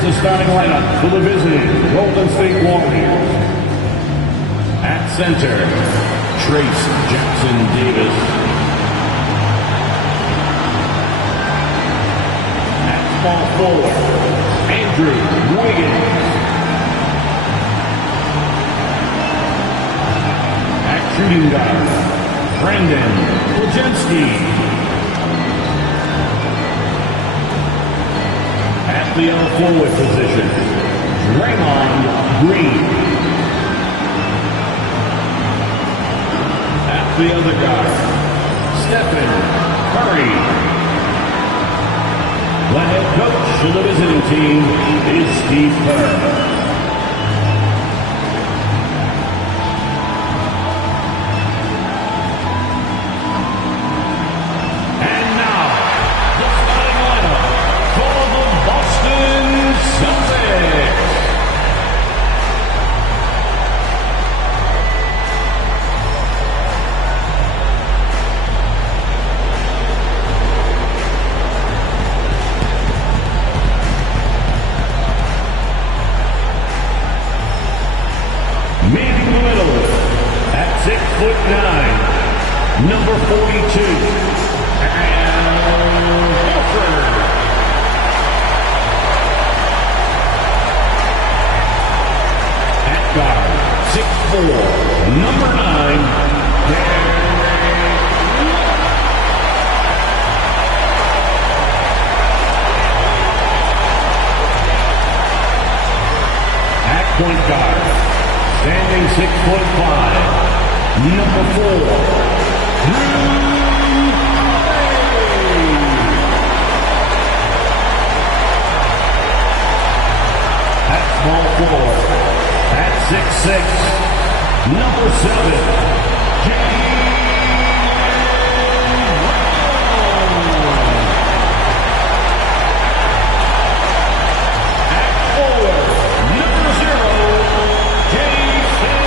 Here's the starting lineup for the visiting Golden State Warriors. At center, Trace Jackson Davis. At small forward, Andrew Wiggins. At shooting guard, Brandon Pojemski. At the forward position, Draymond Green. At the other guard, Stephen Curry. The head coach of the visiting team is Steve Kerr. Number 42, and Horford. At guard, 6'4", number 9, At point guard, standing 6'5", number 4. At small forward, at 6'6", number 7, James. At forward, number 0, Jason.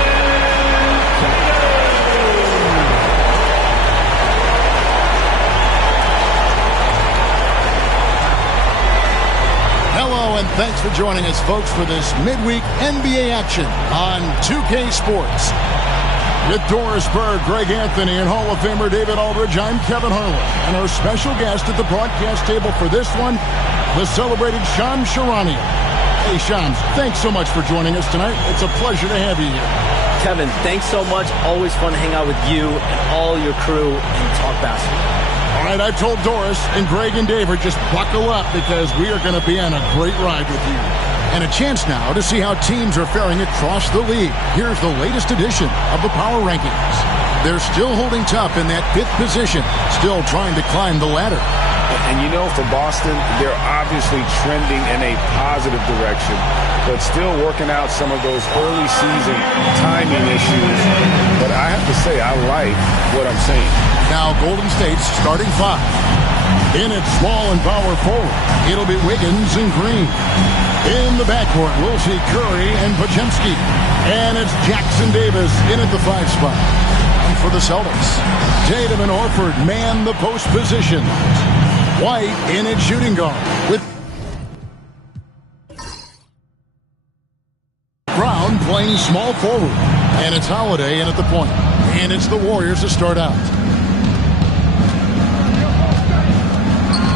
And thanks for joining us, folks, for this midweek NBA action on 2K Sports. With Doris Berg, Greg Anthony, and Hall of Famer David Aldridge, I'm Kevin Harlan. And our special guest at the broadcast table for this one, the celebrated Shams Charania. Hey, Shams, thanks so much for joining us tonight. It's a pleasure to have you here. Kevin, thanks so much. Always fun to hang out with you and all your crew and talk basketball. All right, I've told Doris and Greg and David just buckle up because we are going to be on a great ride with you. And a chance now to see how teams are faring across the league. Here's the latest edition of the Power Rankings. They're still holding tough in that 5th position, still trying to climb the ladder. And you know, for Boston, they're obviously trending in a positive direction, but still working out some of those early season timing issues. But I have to say, I like what I'm seeing. Now Golden State's starting 5. In its small and power forward, it'll be Wiggins and Green. In the backcourt, we'll see Curry and Pojemski. And it's Jackson Davis in at the 5 spot. And for the Celtics, Tatum and Horford man the post positions. White in at shooting guard with Brown playing small forward. And it's Holiday in at the point. And it's the Warriors to start out.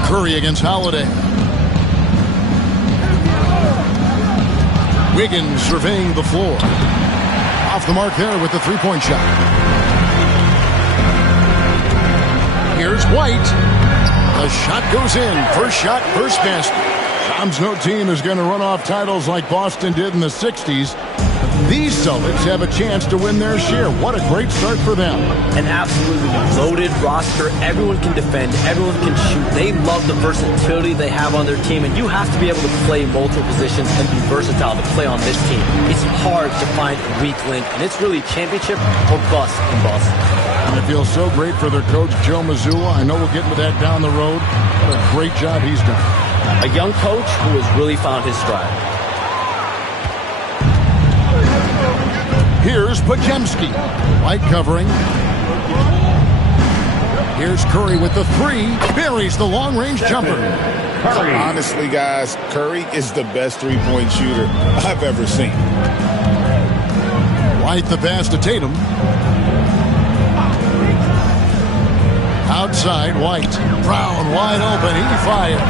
Curry against Holiday. Wiggins surveying the floor. Off the mark there with the three-point shot. Here's White. The shot goes in. First shot, first basket. No team is going to run off titles like Boston did in the 60s. These Celtics have a chance to win their share. What a great start for them. An absolutely loaded roster. Everyone can defend. Everyone can shoot. They love the versatility they have on their team, and you have to be able to play multiple positions and be versatile to play on this team. It's hard to find a weak link, and it's really championship or bust in Boston. And it feels so great for their coach, Joe Mazzulla. I know we'll get into that down the road. What a great job he's done. A young coach who has really found his stride. Here's Pojemski. Light covering. Here's Curry with the 3. Buries the long-range jumper. Curry. Honestly, guys, Curry is the best three-point shooter I've ever seen. White the pass to Tatum. Outside, White. Brown wide open. He fires.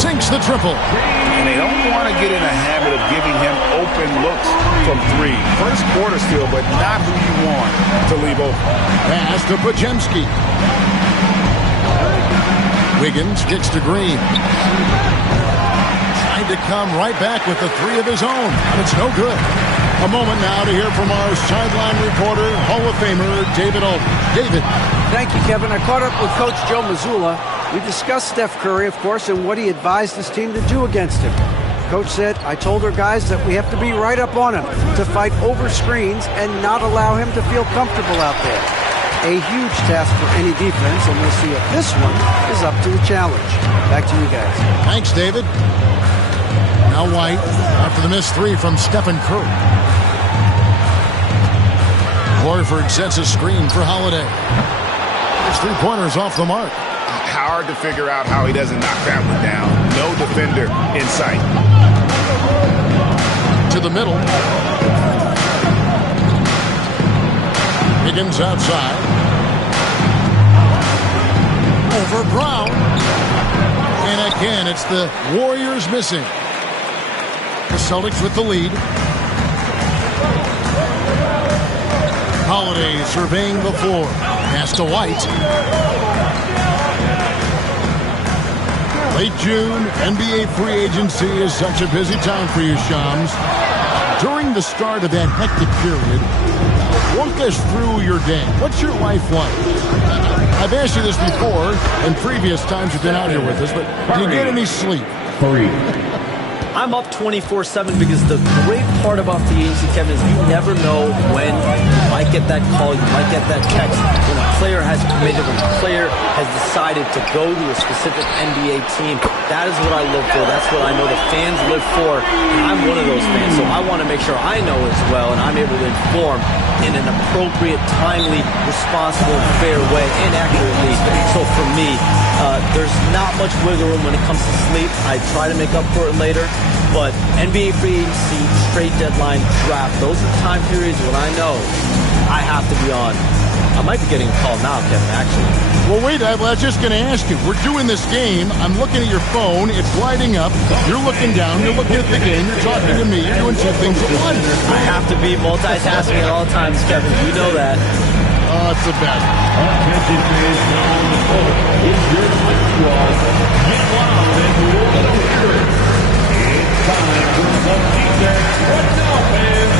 Sinks the triple. And they don't want to get in a habit of giving him open looks from three. First quarter still, but not who you want to leave open. Pass to Podziemski. Wiggins kicks to Green. Tried to come right back with the three of his own, but it's no good. A moment now to hear from our sideline reporter, Hall of Famer David Aldridge. David. Thank you, Kevin. I caught up with Coach Joe Mazzulla. We discussed Steph Curry, of course, and what he advised his team to do against him. Coach said, I told our guys that we have to be right up on him, to fight over screens and not allow him to feel comfortable out there. A huge task for any defense, and we'll see if this one is up to the challenge. Back to you guys. Thanks, David. Now White after the missed three from Stephen Curry. Horford sets a screen for Holiday. His three-pointers off the mark. Hard to figure out how he doesn't knock that one down. No defender in sight. To the middle. Higgins outside. Over Brown. And again, it's the Warriors missing. The Celtics with the lead. Holiday surveying the floor. Pass to White. Late June, NBA free agency is such a busy time for you, Shams. During the start of that hectic period, walk us through your day. What's your life like? I've asked you this before in previous times you've been out here with us, but do you get any sleep? I'm up 24/7 because the great part about the agency, Kevin, is you never know when you might get that call, you might get that text, when a player has committed, when a player has decided to go to a specific NBA team. That is what I live for. That's what I know the fans live for, and I'm one of those fans, so I want to make sure I know as well, and I'm able to inform in an appropriate, timely, responsible, fair way, and accurately. So for me, there's not much wiggle room when it comes to sleep. I try to make up for it later. But NBA free agency, trade deadline, draft, those are time periods when I know I have to be on. I might be getting a call now, Kevin, actually. Well, wait, I was just going to ask you. We're doing this game. I'm looking at your phone. It's lighting up. You're looking down. You're looking at the game. You're talking to me. You're doing two things at once. I have to be multitasking at all times, Kevin. You know that. Oh, it's the best. Attention fans now on the court. It's your quick squad. Get loud and roll the spirit. It's time for some defense. What's up, fans?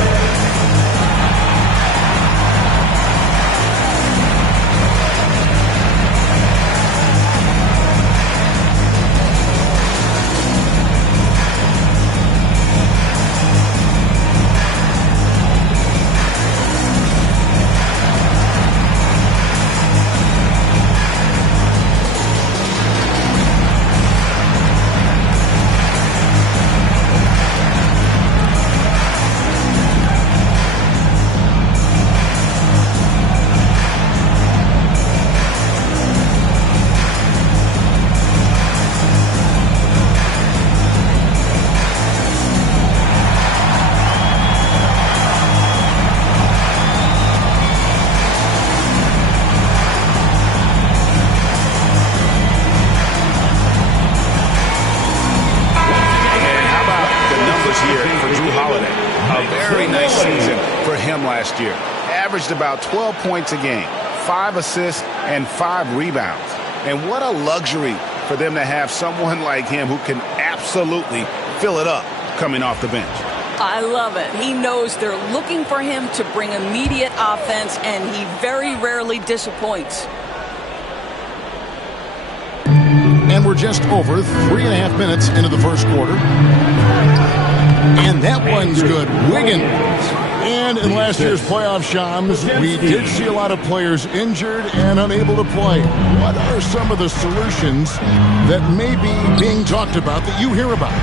Last year, averaged about 12 points a game, 5 assists, and 5 rebounds. And what a luxury for them to have someone like him who can absolutely fill it up coming off the bench. I love it. He knows they're looking for him to bring immediate offense, and he very rarely disappoints. And we're just over 3.5 minutes into the first quarter. And that one's good. Wiggins. And in last year's playoff, Shams, we did see a lot of players injured and unable to play. What are some of the solutions that may be being talked about that you hear about?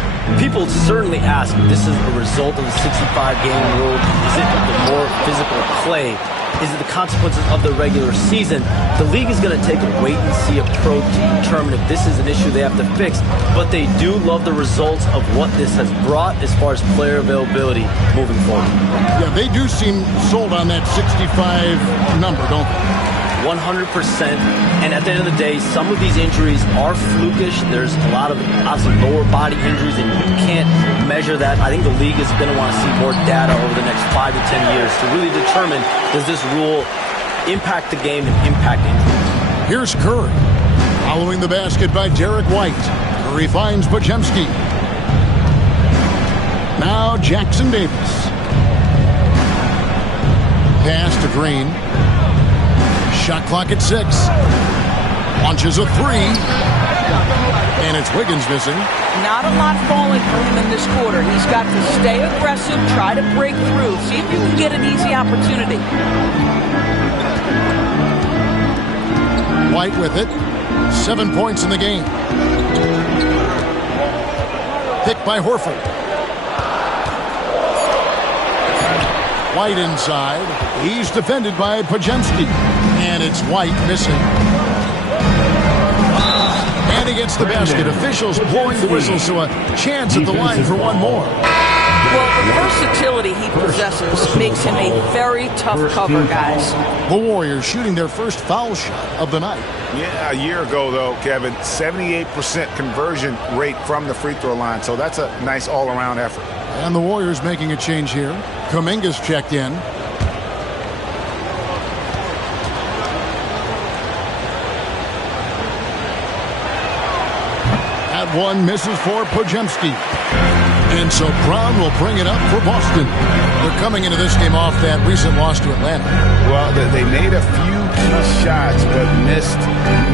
People certainly ask, this is a result of the 65-game rule. Is it the more physical play? is it the consequences of the regular season? The league is going to take a wait-and-see approach to determine if this is an issue they have to fix, but they do love the results of what this has brought as far as player availability moving forward. Yeah, they do seem sold on that 65 number, don't they? 100%. And at the end of the day, some of these injuries are flukish. There's a lot of obviously lower body injuries, and you can't measure that. I think the league is going to want to see more data over the next 5 to 10 years to really determine, does this rule impact the game and impact injuries? Here's Curry. Following the basket by Derek White. Curry finds Podziemski. Now Jackson Davis. Pass to Green. Shot clock at 6. Launches a 3. And it's Wiggins missing. Not a lot falling for him in this quarter. He's got to stay aggressive, try to break through, see if you can get an easy opportunity. White with it. 7 points in the game. Picked by Horford. White inside. He's defended by Podziemski. And it's White missing. And he gets the basket. Officials blowing the whistle, so a chance at the line for one more. Well, the versatility he possesses makes him a very tough cover, guys. The Warriors shooting their first foul shot of the night. Yeah, a year ago, though, Kevin, 78% conversion rate from the free throw line. So that's a nice all-around effort. And the Warriors making a change here. Kuminga's checked in. That one misses for Podziemski. And so Brown will bring it up for Boston. They're coming into this game off that recent loss to Atlanta. Well, they made a few key shots, but missed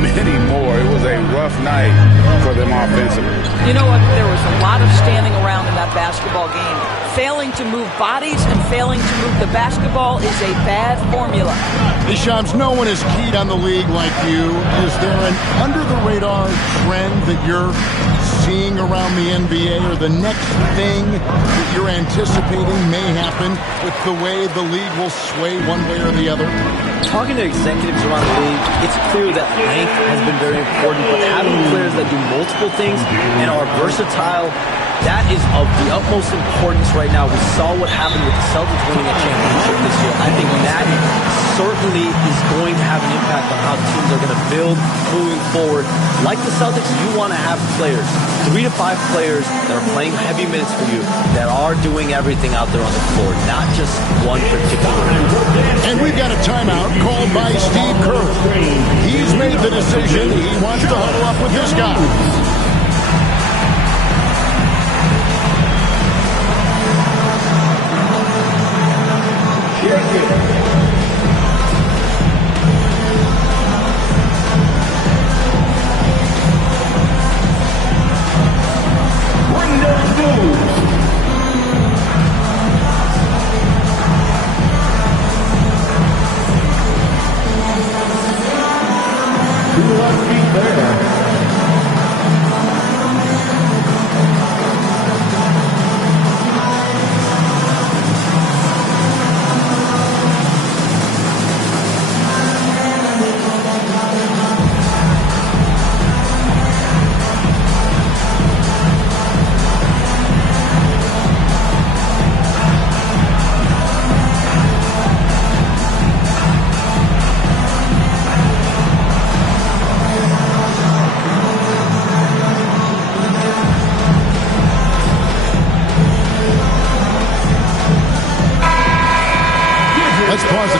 many more. It was a rough night for them offensively. You know what? There was a lot of standing around in that basketball game. Failing to move bodies and failing to move the basketball is a bad formula. Shams, no one is keyed on the league like you. Is there an under-the-radar trend that you're seeing around the NBA, or the next thing that you're anticipating may happen with the way the league will sway one way or the other? Talking to executives around the league, it's clear that length has been very important, but having players that do multiple things and are versatile, that is of the utmost importance right now. We saw what happened with the Celtics winning a championship this year. I think that certainly is going to have an impact on how teams are going to build moving forward. Like the Celtics, you want to have players, 3 to 5 players that are playing heavy minutes for you, that are doing everything out there on the floor, not just one particular. And we've got a timeout called by Steve Kerr. He's made the decision. He wants to huddle up with this guy.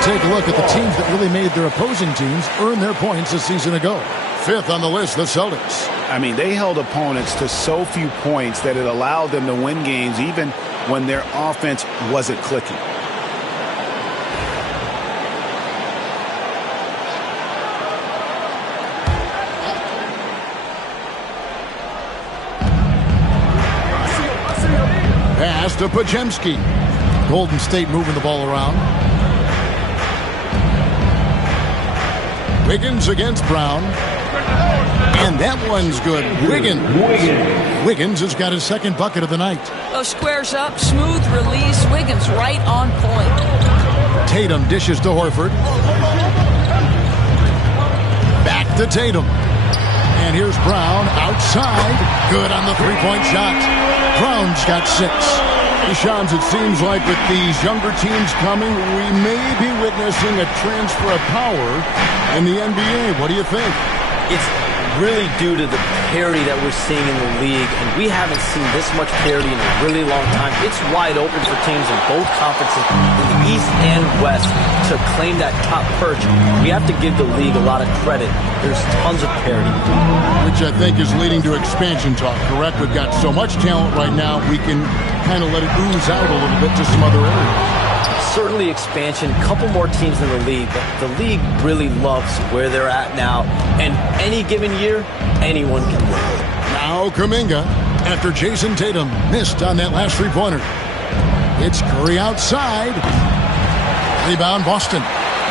Take a look at the teams that really made their opposing teams earn their points a season ago. 5th on the list, the Celtics. I mean, they held opponents to so few points that it allowed them to win games even when their offense wasn't clicking. Pass to Podziemski. Golden State moving the ball around. Wiggins against Brown. And that one's good. Wiggins has got his second bucket of the night. Those squares up, smooth release. Wiggins right on point. Tatum dishes to Horford. Back to Tatum. And here's Brown outside. Good on the three-point shot. Brown's got 6. Shams, it seems like with these younger teams coming, we may be witnessing a transfer of power in the NBA. What do you think? It's really due to the parity that we're seeing in the league, and we haven't seen this much parity in a really long time. It's wide open for teams in both conferences, in the East and West, to claim that top perch. We have to give the league a lot of credit. There's tons of parity. Which I think is leading to expansion talk, correct? We've got so much talent right now, we can kind of let it ooze out a little bit to some other areas. Certainly expansion, a couple more teams in the league, but the league really loves where they're at now, and any given year, anyone can win. Now Kuminga, after Jason Tatum missed on that last three-pointer. It's Curry outside. Rebound Boston.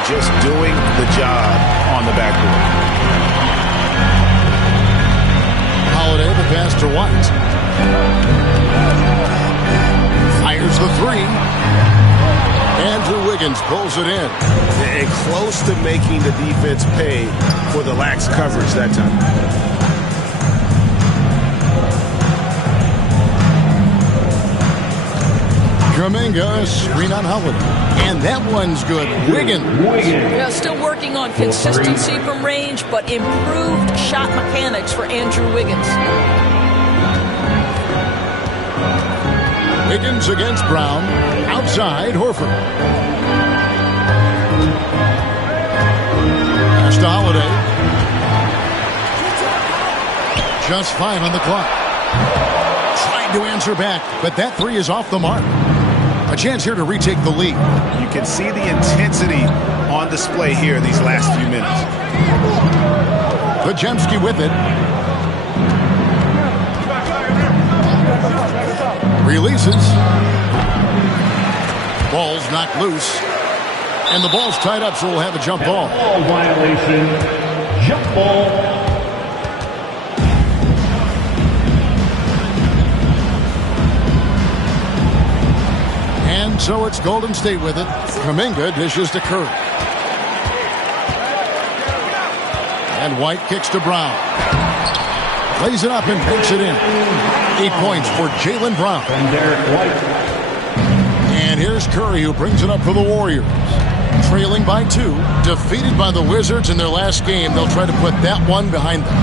Just doing the job on the backboard. Holiday, the pass to White. Fires the three. Andrew Wiggins pulls it in. And close to making the defense pay for the lax coverage that time. Kuminga, screen on Holiday. And that one's good. Wiggins. Yeah, still working on consistency from range, but improved shot mechanics for Andrew Wiggins. Wiggins against Brown. Outside, Horford. Pass to Holiday. Just 5 on the clock. Trying to answer back, but that three is off the mark. A chance here to retake the lead. You can see the intensity on display here these last few minutes. Podziemski with it. Releases. Ball's knocked loose. And the ball's tied up, so we'll have a jump ball. Ball violation. Jump ball. And so it's Golden State with it. Kuminga dishes to Curry. And White kicks to Brown. Lays it up and picks it in. 8 points for Jaylen Brown. And Derek White. And here's Curry, who brings it up for the Warriors. Trailing by 2. Defeated by the Wizards in their last game. They'll try to put that one behind them.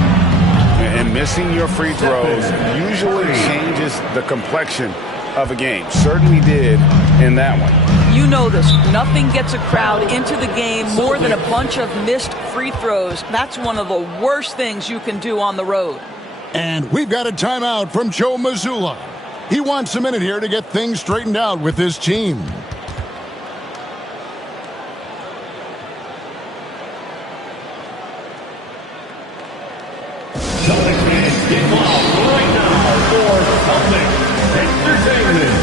And missing your free throws usually changes the complexion of a game. Certainly did in that one. You know this. Nothing gets a crowd into the game more than a bunch of missed free throws. That's one of the worst things you can do on the road. And we've got a timeout from Joe Mazzulla. He wants a minute here to get things straightened out with his team. Celtics fans, get wild right now for Celtics Entertainment.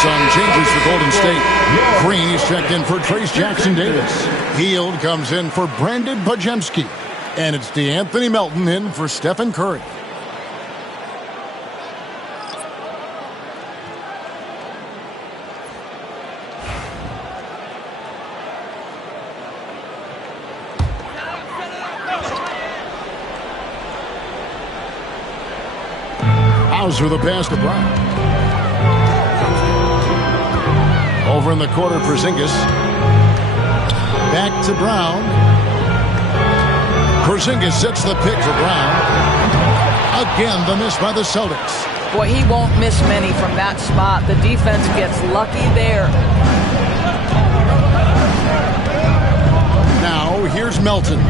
Some changes for Golden State. Green is checked in for Trace Jackson-Davis. Hield comes in for Brandon Podziemski. And it's DeAnthony Melton in for Stephen Curry. Hauser the pass to Brown. Over in the corner, Porzingis. Back to Brown. Porzingis sets the pick for Brown. Again, the miss by the Celtics. Boy, he won't miss many from that spot. The defense gets lucky there. Now, here's Melton.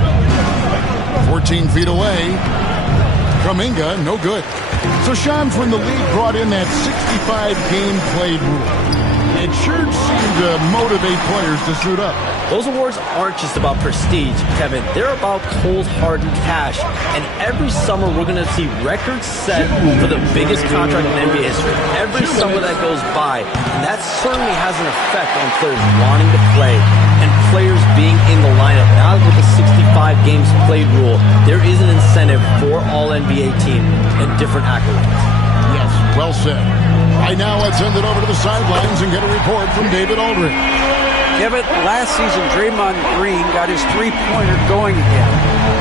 14 feet away. Kuminga, no good. So, Sean, when the league brought in that 65-game played rule, it sure seemed to motivate players to suit up. Those awards aren't just about prestige, Kevin. They're about cold-hardened cash. And every summer, we're going to see records set for the biggest contract in NBA history. Every summer that goes by. And that certainly has an effect on players wanting to play and players being in the lineup. Now with the 65 games played rule, there is an incentive for all NBA teams and different accolades. Yes, well said. Right now, let's send it over to the sidelines and get a report from David Aldridge. Kevin, last season, Draymond Green got his three-pointer going again.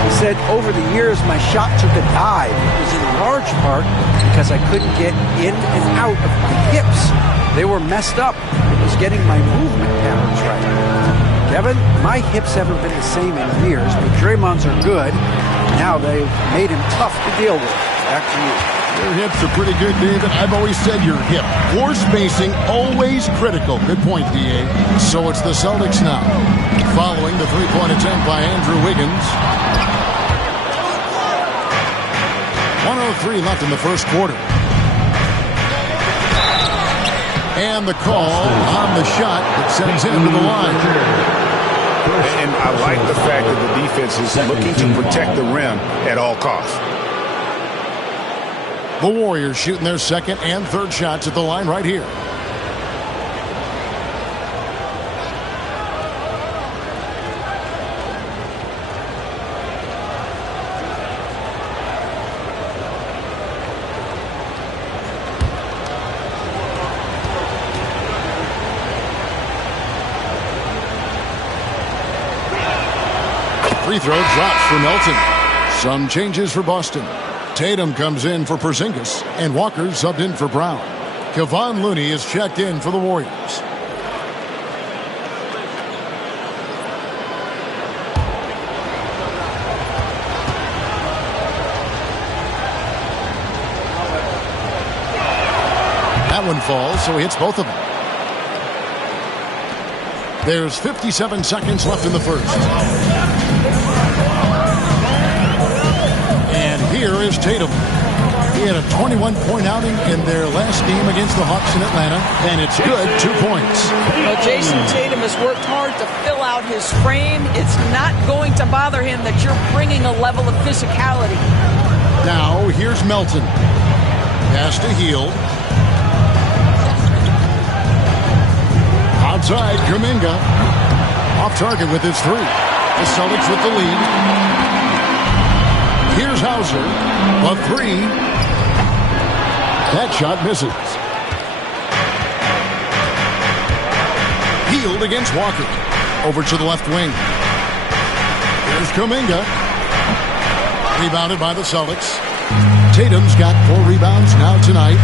He said, over the years, my shot took a dive. It was in large part because I couldn't get in and out of my hips. They were messed up. It was getting my movement patterns right. Kevin, my hips haven't been the same in years, but Draymond's are good. Now they've made him tough to deal with. Back to you. Your hips are pretty good, David. I've always said your hip. Floor spacing, always critical. Good point, D.A. So it's the Celtics now. Following the three-point attempt by Andrew Wiggins. 1:03 left in the first quarter. And the call on the shot that sends him to the line. And I like the fact that the defense is looking to protect the rim at all costs. The Warriors shooting their second and third shots at the line right here. Free throw drops for Melton. Some changes for Boston. Tatum comes in for Porzingis, and Walker subbed in for Brown. Kevon Looney is checked in for the Warriors. That one falls, so he hits both of them. There's 57 seconds left in the first. Here is Tatum. He had a 21-point outing in their last game against the Hawks in Atlanta, and it's good, 2 points. Well, Jason Tatum has worked hard to fill out his frame. It's not going to bother him that you're bringing a level of physicality. Now, here's Melton. Pass to Hield. Outside, Kuminga. Off target with his three. The Celtics with the lead. Here's Hauser, a three. That shot misses. Hield against Walker. Over to the left wing. Here's Kuminga. Rebounded by the Celtics. Tatum's got 4 rebounds now tonight.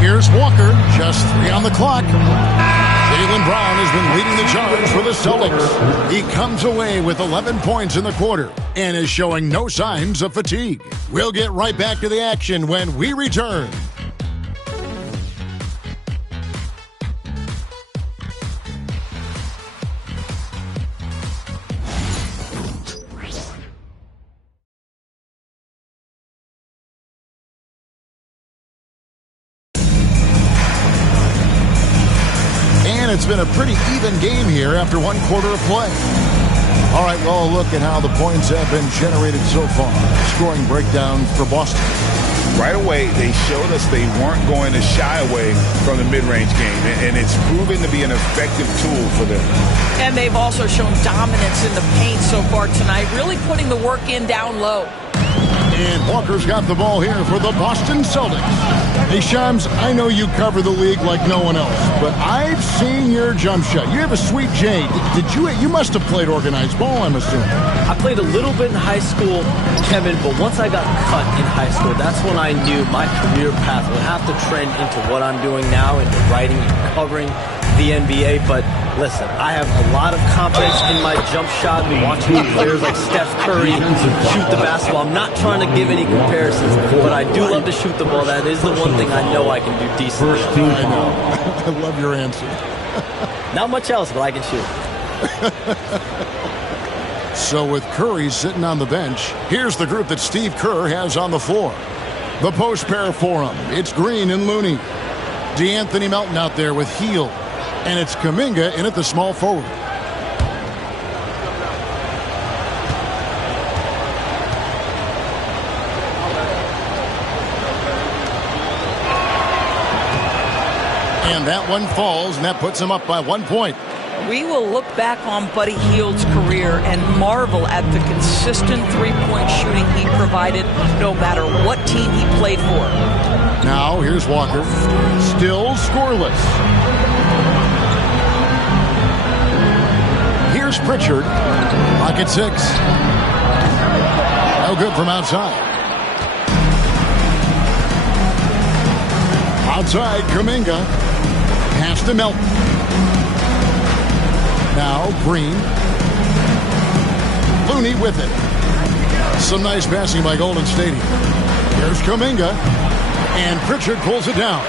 Here's Walker, just 3 on the clock. Jaylen Brown has been leading the charge for the Celtics. He comes away with 11 points in the quarter and is showing no signs of fatigue. We'll get right back to the action when we return. It's been a pretty even game here after 1 quarter of play. All right, well, look at how the points have been generated so far. Scoring breakdown for Boston. Right away, they showed us they weren't going to shy away from the mid-range game, and it's proven to be an effective tool for them. And they've also shown dominance in the paint so far tonight, really putting the work in down low. And Walker's got the ball here for the Boston Celtics. Hey, Shams, I know you cover the league like no one else, but I've seen your jump shot. You have a sweet J. You must have played organized ball, I'm assuming. I played a little bit in high school, Kevin, but once I got cut in high school, that's when I knew my career path would have to trend into what I'm doing now, into writing and covering the NBA. But listen, I have a lot of confidence in my jump shot. Watching players like Steph Curry shoot the basketball. I'm not trying to give any comparisons, but I do love to shoot the ball. That is the one thing I know I can do decently. I know. I love your answer. Not much else, but I can shoot. So with Curry sitting on the bench, here's the group that Steve Kerr has on the floor. The post pair for him. It's Green and Looney. DeAnthony Melton out there with Hield. And it's Kuminga in at the small forward. And that one falls, and that puts him up by 1 point. We will look back on Buddy Hield's career and marvel at the consistent three-point shooting he provided no matter what team he played for. Now, here's Walker. Still scoreless. Here's Pritchard. Pocket 6. No good from outside. Outside, Kuminga. Pass to Melton. Now, Green. Looney with it. Some nice passing by Golden State. Here's Kuminga. And Pritchard pulls it down.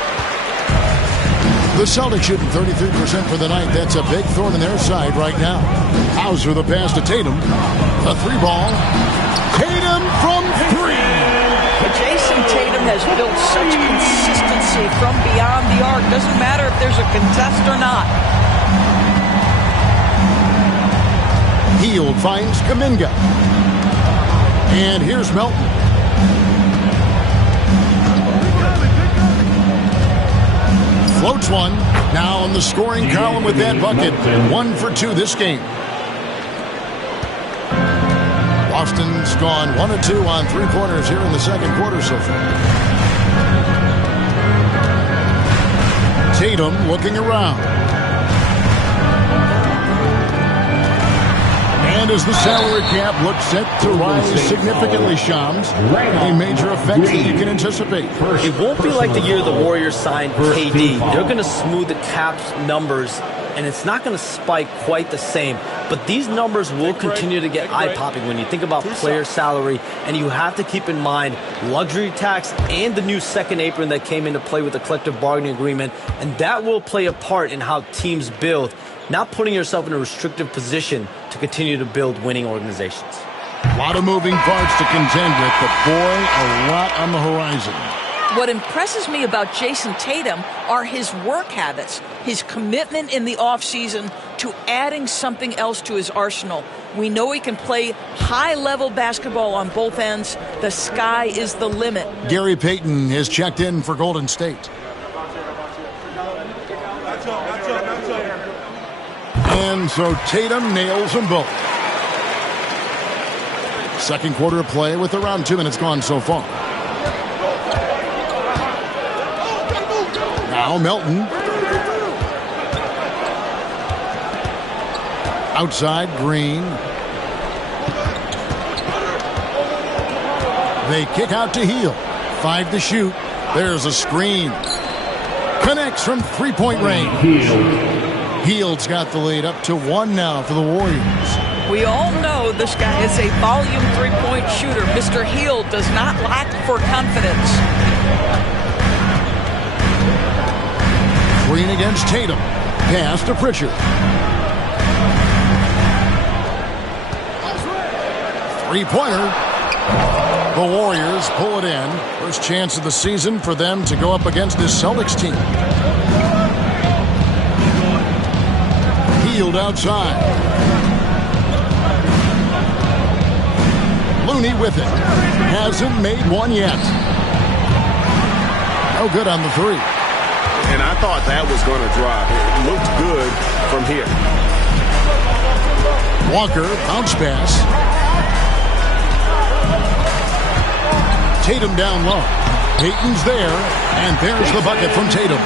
The Celtics shooting 33% for the night. That's a big thorn in their side right now. Hauser the pass to Tatum. A three ball. Tatum from three. Jason Tatum has built such consistency from beyond the arc. Doesn't matter if there's a contest or not. Hield finds Kuminga. And here's Melton. Floats one. Now on the scoring column with that bucket. 1 for 2 this game. Boston's gone 1 of 2 on three-pointers here in the second quarter so far. Tatum looking around. And as the salary cap looks set to rise significantly, Shams, any major effects that you can anticipate? It won't be like the year the Warriors signed KD. They're going to smooth the cap's numbers, and it's not going to spike quite the same. But these numbers will continue to get eye-popping when you think about player salary, and you have to keep in mind luxury tax and the new second apron that came into play with the collective bargaining agreement, and that will play a part in how teams build, not putting yourself in a restrictive position to continue to build winning organizations. A lot of moving parts to contend with, but boy, a lot on the horizon. What impresses me about Jason Tatum are his work habits, his commitment in the offseason to adding something else to his arsenal. We know he can play high-level basketball on both ends. The sky is the limit. Gary Payton has checked in for Golden State. And so Tatum nails them both. Second quarter of play with around 2 minutes gone so far. Now Melton. Outside, Green. They kick out to Hield. 5 to shoot. There's a screen. Connects from three-point range. Hield's got the lead up to 1 now for the Warriors. We all know this guy is a volume three-point shooter. Mr. Hield does not lack for confidence. Green against Tatum. Pass to Pritchard. Three-pointer. The Warriors pull it in. First chance of the season for them to go up against this Celtics team. Hield outside. Looney with it. Hasn't made one yet. No good on the three. And I thought that was going to drop. It looked good from here. Walker, bounce pass. Tatum down low. Payton's there, and there's the bucket from Tatum.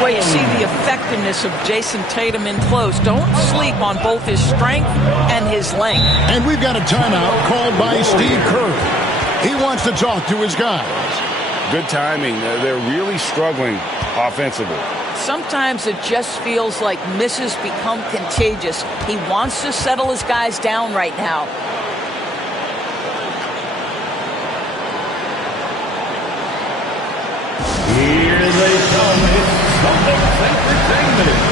Wait, you see the effectiveness of Jason Tatum in close. Don't sleep on both his strength and his length. And we've got a timeout called by Steve Kerr. He wants to talk to his guys. Good timing. They're really struggling offensively. Sometimes it just feels like misses become contagious. He wants to settle his guys down right now. Here they come. It's Celtics Entertainment.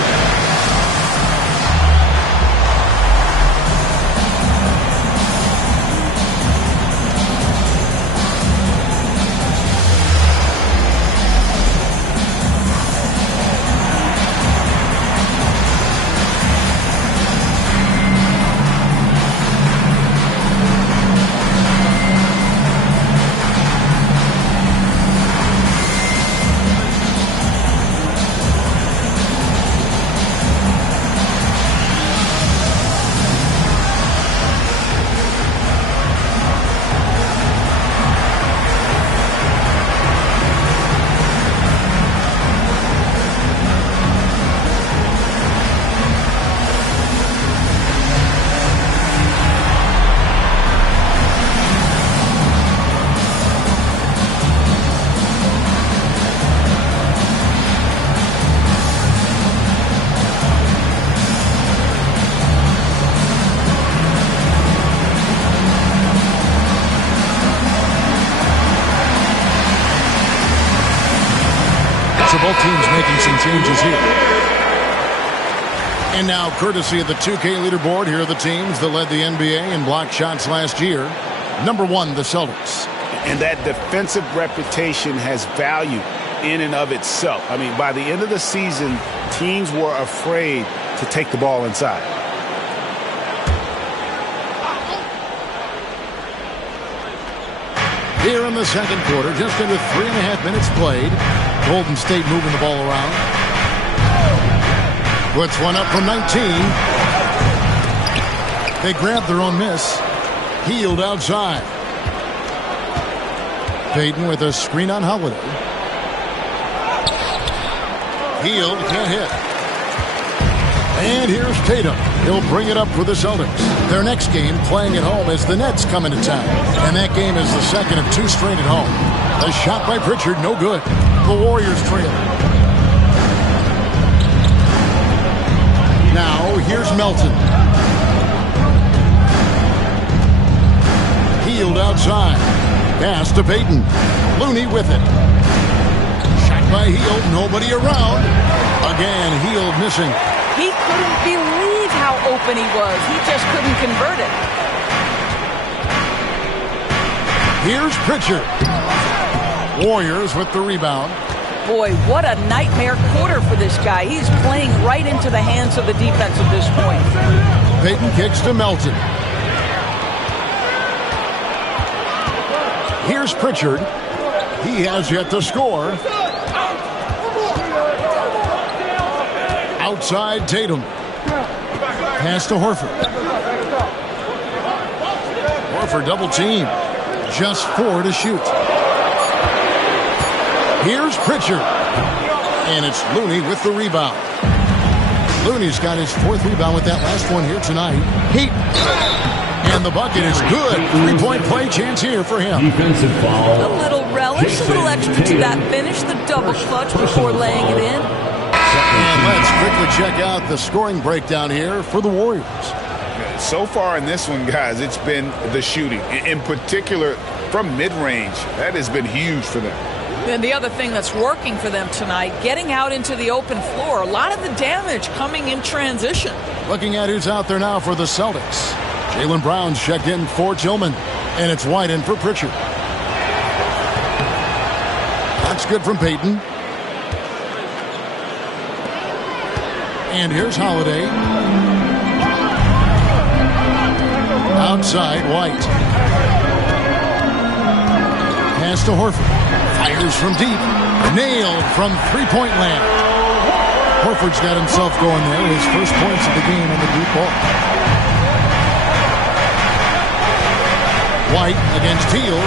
So both teams making some changes here. And now, courtesy of the 2K leaderboard, here are the teams that led the NBA in block shots last year. Number 1, the Celtics. And that defensive reputation has value in and of itself. I mean, by the end of the season, teams were afraid to take the ball inside. Here in the second quarter, just under 3.5 minutes played. Golden State moving the ball around. Puts one up from 19. They grab their own miss. Hield outside. Payton with a screen on Holiday. Hield can't hit. And here's Tatum. He'll bring it up for the Celtics. Their next game, playing at home, as the Nets come into town. And that game is the second of 2 straight at home. A shot by Pritchard, no good. The Warriors trail. Now, here's Melton. Hield outside. Pass to Payton. Looney with it. Shot by Hield, nobody around. Again, Hield missing. He couldn't believe how open he was. He just couldn't convert it. Here's Pritchard. Warriors with the rebound. Boy, what a nightmare quarter for this guy. He's playing right into the hands of the defense at this point. Payton kicks to Melton. Here's Pritchard. He has yet to score. Outside Tatum. Pass to Horford. Horford double team. Just 4 to shoot. Here's Pritchard. And it's Looney with the rebound. Looney's got his 4th rebound with that last one here tonight. And the bucket is good. 3-point play chance here for him. Defensive foul. A little relish, a little extra to that finish, the double clutch before laying it in. And let's quickly check out the scoring breakdown here for the Warriors. So far in this one, guys, it's been the shooting. In particular, from mid-range. That has been huge for them. And the other thing that's working for them tonight, getting out into the open floor. A lot of the damage coming in transition. Looking at who's out there now for the Celtics. Jaylen Brown's checked in for Tillman. And it's White in for Pritchard. That's good from Payton. And here's Holiday. Outside, White. Pass to Horford. Fires from deep. Nailed from three-point land. Horford's got himself going there. His first points of the game on the deep ball. White against Hield.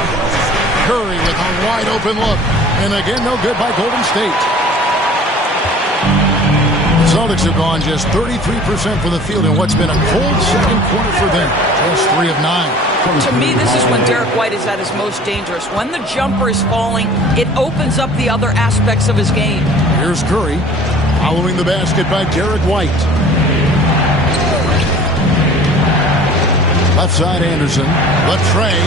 Curry with a wide open look. And again, no good by Golden State. The Celtics have gone just 33% from the field in what's been a cold second quarter for them. Just 3 of 9. To me, this is when Derek White is at his most dangerous. When the jumper is falling, it opens up the other aspects of his game. Here's Curry following the basket by Derek White. Left side Anderson. Latrey.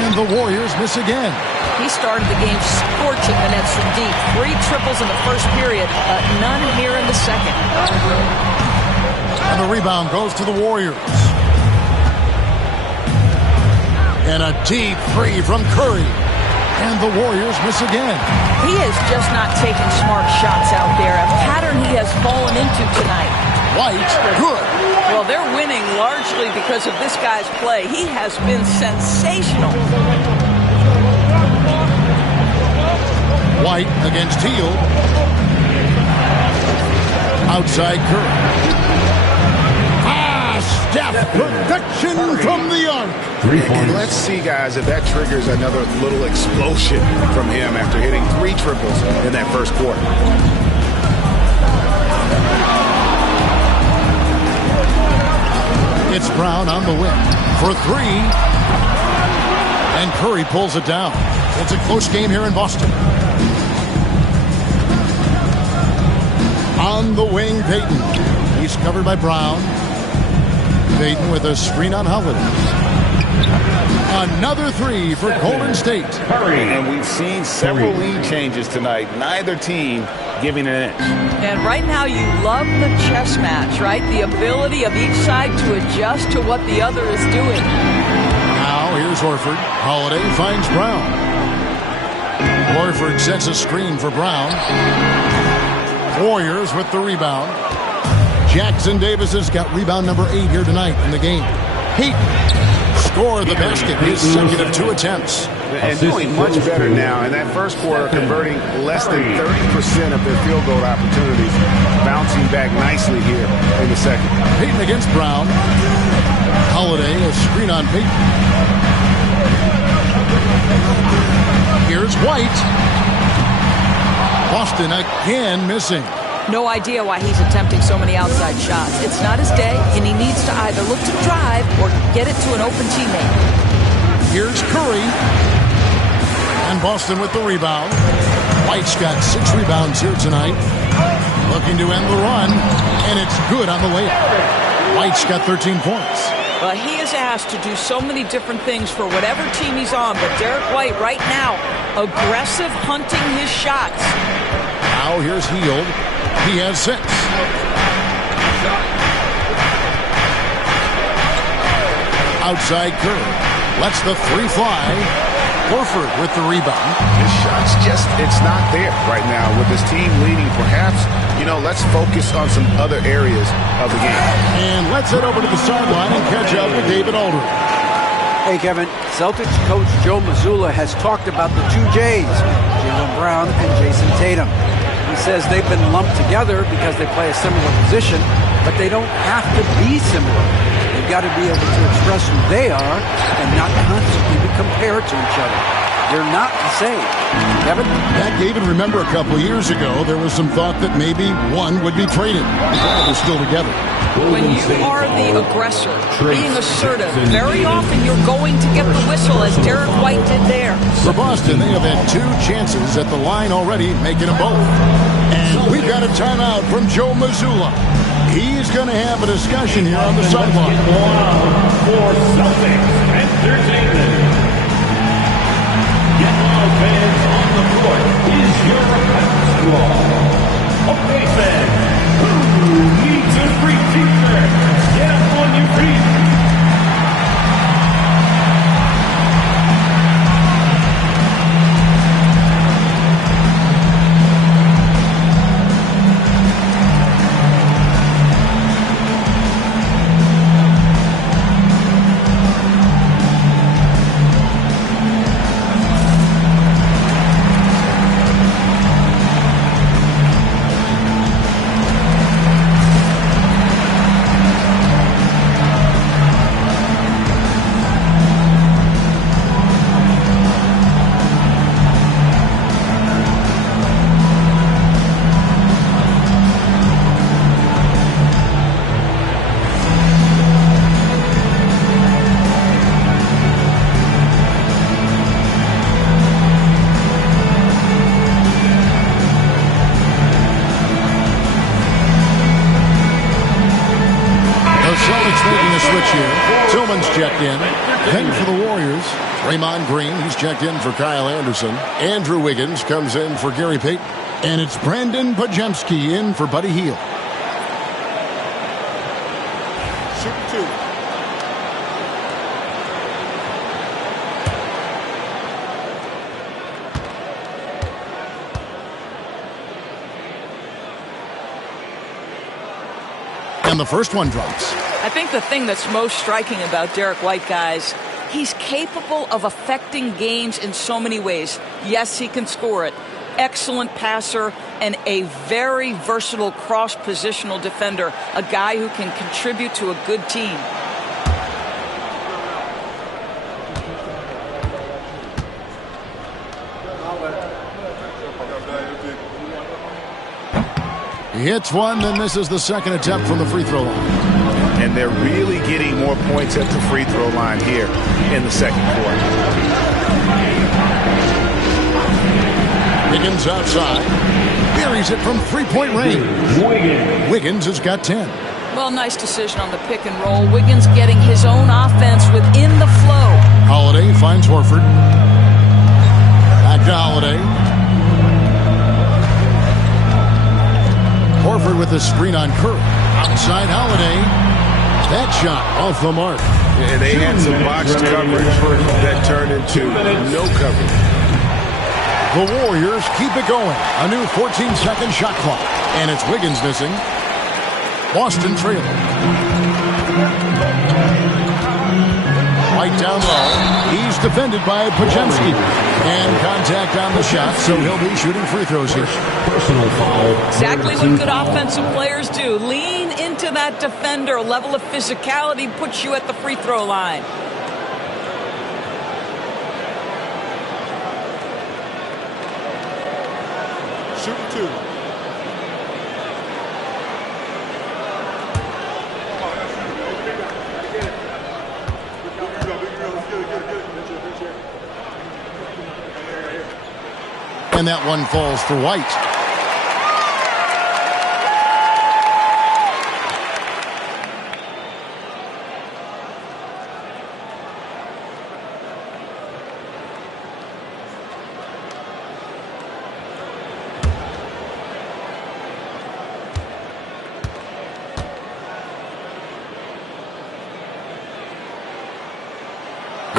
And the Warriors miss again. He started the game scorching the Nets from deep. 3 triples in the first period, but none here in the second. And the rebound goes to the Warriors. And a deep three from Curry. And the Warriors miss again. He is just not taking smart shots out there. A pattern he has fallen into tonight. White, good. Well, they're winning largely because of this guy's play. He has been sensational. White against Teal. Outside Curry. Steph, perfection from the arc. 3 points. And let's see, guys, if that triggers another little explosion from him after hitting 3 triples in that first quarter. It's Brown on the wing for 3. And Curry pulls it down. It's a close game here in Boston. On the wing, Payton. He's covered by Brown. Payton with a screen on Holiday. Another 3 for Golden State. And we've seen several lead changes tonight. Neither team giving an inch. And right now you love the chess match, right? The ability of each side to adjust to what the other is doing. Now here's Horford. Holiday finds Brown. Horford sets a screen for Brown. Warriors with the rebound. Jackson Davis has got rebound number 8 here tonight in the game. Payton scored the basket, his second of 2 attempts. And doing much better now. In that first quarter, converting less than 30% of their field goal opportunities. Bouncing back nicely here in the second. Payton against Brown. Holiday, a screen on Payton. Here's White. Boston again missing. No idea why he's attempting so many outside shots. It's not his day, and he needs to either look to drive or get it to an open teammate. Here's Curry. And Boston with the rebound. White's got 6 rebounds here tonight. Looking to end the run, and it's good on the layup. White's got 13 points. Well, he is asked to do so many different things for whatever team he's on, but Derek White right now, aggressive hunting his shots. Now here's Hield. He has 6. Outside Curry. Lets the 3 fly. Horford with the rebound. His shot's just, it's not there right now with his team leading. Perhaps, let's focus on some other areas of the game. And let's head over to the sideline and catch up with David Aldridge. Hey, Kevin. Celtics coach Joe Mazzulla has talked about the 2 J's, Jaylen Brown and Jason Tatum. He says they've been lumped together because they play a similar position, but they don't have to be similar. They've got to be able to express who they are and not constantly be compared to each other. They're not the same. Kevin? Back, David, remember a couple years ago, there was some thought that maybe one would be traded. They're still together. When you are the aggressor, being assertive, very often you're going to get the whistle, as Derek White did there. For Boston, they have had 2 chances at the line already, making them both. And we've got a timeout from Joe Mazzulla. He's going to have a discussion here on the sideline. For Celtics Entertainment. Get loud, fans, on the court is your basketball. Okay, fans, who needs a free t-shirt? Get up on your feet. here. Tillman's checked in. Then for the Warriors, Draymond Green, he's checked in for Kyle Anderson. Andrew Wiggins comes in for Gary Payton. And it's Brandon Podziemski in for Buddy Hield. Shoot 2. And the first one drops. I think the thing that's most striking about Derek White, guys, he's capable of affecting games in so many ways. Yes, he can score it. Excellent passer and a very versatile cross-positional defender, a guy who can contribute to a good team. He hits one, then misses the second attempt from the free throw line. And they're really getting more points at the free throw line here in the second quarter. Wiggins outside. Buries it from three-point range. Wiggins has got 10. Well, nice decision on the pick and roll. Wiggins getting his own offense within the flow. Holiday finds Horford. Back to Holiday. Horford with a screen on Curry. Outside Holiday. That shot off the mark. And they had some boxed coverage that turned into no coverage. The Warriors keep it going. A new 14-second shot clock. And it's Wiggins missing. Boston trailing. Right down low. He's defended by Podziemski. And contact on the shot, so he'll be shooting free throws here. Personal foul. Exactly what good offensive players do. Lean into that defender. A level of physicality puts you at the free throw line. Shoot 2. And that one falls for White.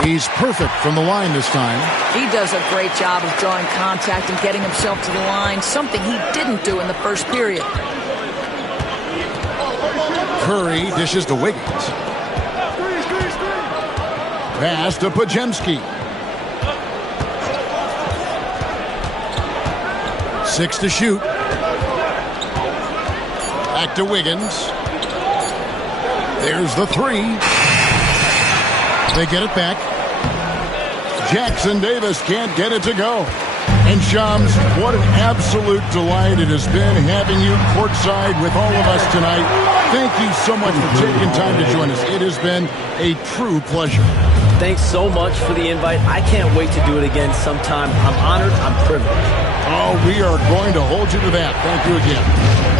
He's perfect from the line this time. He does a great job of drawing contact and getting himself to the line, something he didn't do in the first period. Curry dishes to Wiggins. Pass to Podziemski. 6 to shoot. Back to Wiggins. There's the 3. They get it back. Jackson Davis can't get it to go. And Shams, what an absolute delight it has been having you courtside with all of us tonight. Thank you so much for taking time to join us. It has been a true pleasure. Thanks so much for the invite. I can't wait to do it again sometime. I'm honored. I'm privileged. Oh, we are going to hold you to that. Thank you again.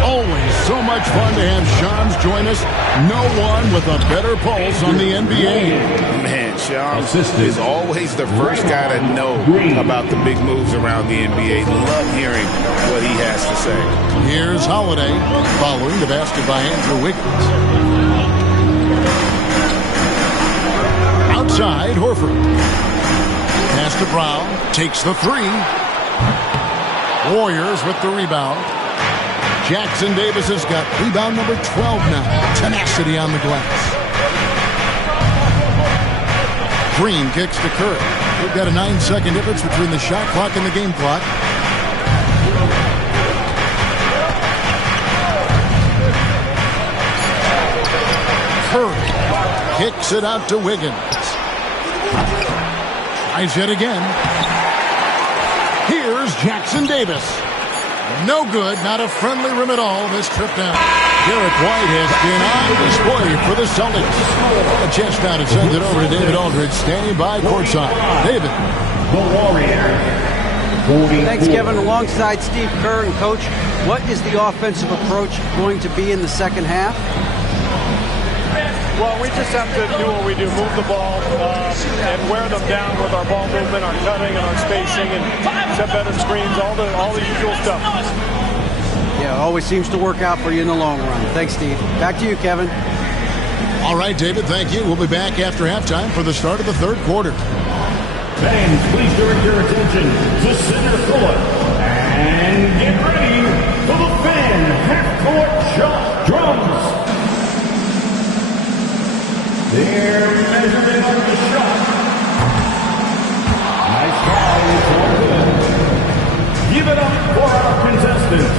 Always so much fun to have Shams join us. No one with a better pulse on the NBA. Man, Shams is always the first guy to know about the big moves around the NBA. Love hearing what he has to say. Here's Holiday following the basket by Andrew Wiggins. Outside, Horford. Pass to Brown. Takes the 3. Warriors with the rebound. Jackson Davis has got rebound number 12 now. Tenacity on the glass. Green kicks to Curry. We've got a 9-second difference between the shot clock and the game clock. Curry kicks it out to Wiggins. Tries yet again. Here's Jackson Davis. No good, not a friendly rim at all this trip down. Derek White has been on display for the Celtics. A chance now to send it over to David Aldridge, standing by courtside. David. The Warriors. Thanks, Kevin. Alongside Steve Kerr and Coach, what is the offensive approach going to be in the second half? Well, we just have to do what we do, move the ball and wear them down with our ball movement, our cutting, and our spacing, and set better screens, all the usual stuff. Yeah, it always seems to work out for you in the long run. Thanks, Steve. Back to you, Kevin. All right, David, thank you. We'll be back after halftime for the start of the third quarter. Fans, please direct your attention to center court and get ready for the fan half-court shot drums. Their measurement of the shot. Nice try, it's all good. Give it up for our contestants.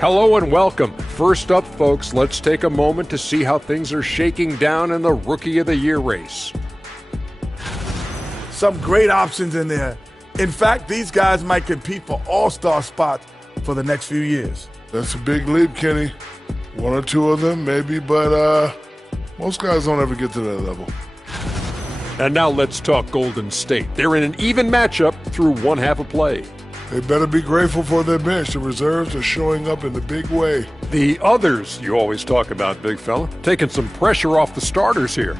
Hello and welcome. First up, folks, let's take a moment to see how things are shaking down in the Rookie of the Year race. Some great options in there. In fact, these guys might compete for all-star spots for the next few years. That's a big leap, Kenny. One or two of them, maybe, but most guys don't ever get to that level. And now let's talk Golden State. They're in an even matchup through one half of play. They better be grateful for their bench. The reserves are showing up in a big way. The others you always talk about, big fella, taking some pressure off the starters here.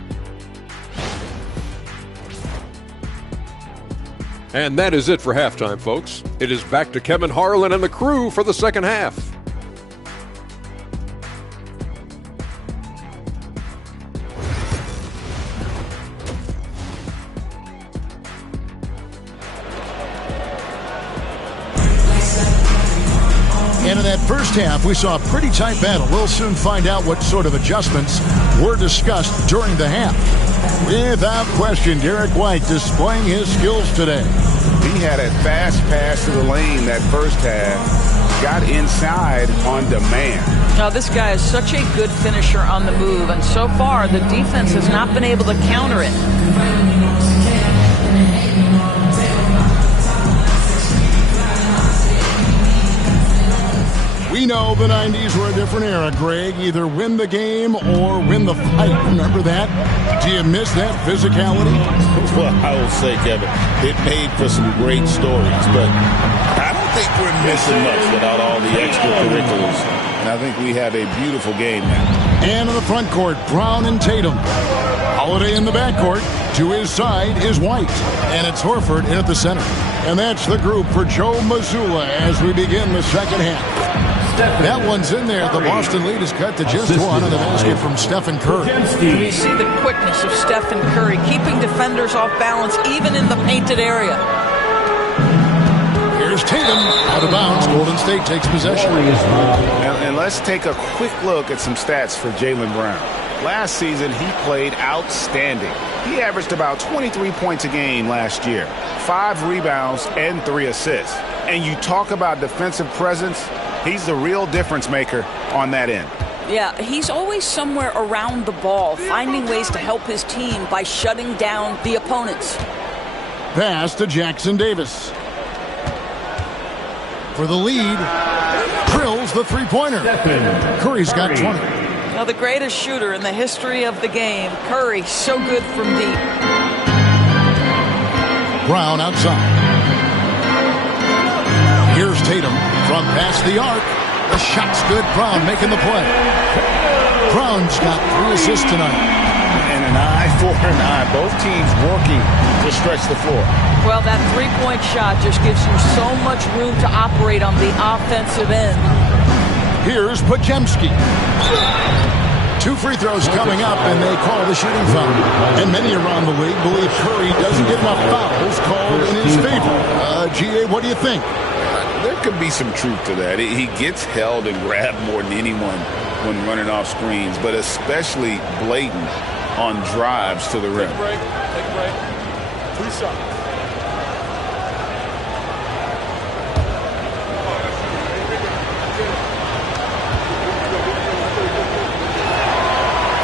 And that is it for halftime, folks. It is back to Kevin Harlan and the crew for the second half. And in that first half, we saw a pretty tight battle. We'll soon find out what sort of adjustments were discussed during the half. Without question, Derek White displaying his skills today. He had a fast pass to the lane that first half, got inside on demand. Now, this guy is such a good finisher on the move, and so far the defense has not been able to counter it. We know the 90s were a different era, Greg. Either win the game or win the fight. Remember that? Do you miss that physicality? Well, I will say, Kevin, it made for some great stories, but I don't think we're missing much without all the extracurriculars. And I think we have a beautiful game now. And in the front court, Brown and Tatum. Holiday in the backcourt. To his side is White. And it's Horford in at the center. And that's the group for Joe Mazzulla as we begin the second half. That one's in there. The Boston lead is cut to just one on the basket from Stephen Curry. You see the quickness of Stephen Curry, keeping defenders off balance even in the painted area. Here's Tatum, out of bounds. Golden State takes possession. And let's take a quick look at some stats for Jaylen Brown. Last season, he played outstanding. He averaged about 23 points a game last year, 5 rebounds and 3 assists. And you talk about defensive presence, he's the real difference maker on that end. Yeah, he's always somewhere around the ball, finding ways to help his team by shutting down the opponents. Pass to Jackson Davis. For the lead, drills the three-pointer. Curry's got 20. Now, the greatest shooter in the history of the game, Curry, so good from deep. Brown outside. Here's Tatum from past the arc. The shot's good. Brown making the play. Brown's got 3 assists tonight. And an eye for an eye. Both teams working to stretch the floor. Well, that three-point shot just gives you so much room to operate on the offensive end. Here's Podziemski. 2 free throws coming up, and they call the shooting foul. And many around the league believe Curry doesn't get enough fouls called in his favor. G.A., what do you think? There could be some truth to that. He gets held and grabbed more than anyone when running off screens, but especially blatant on drives to the rim. Take a break. Please stop.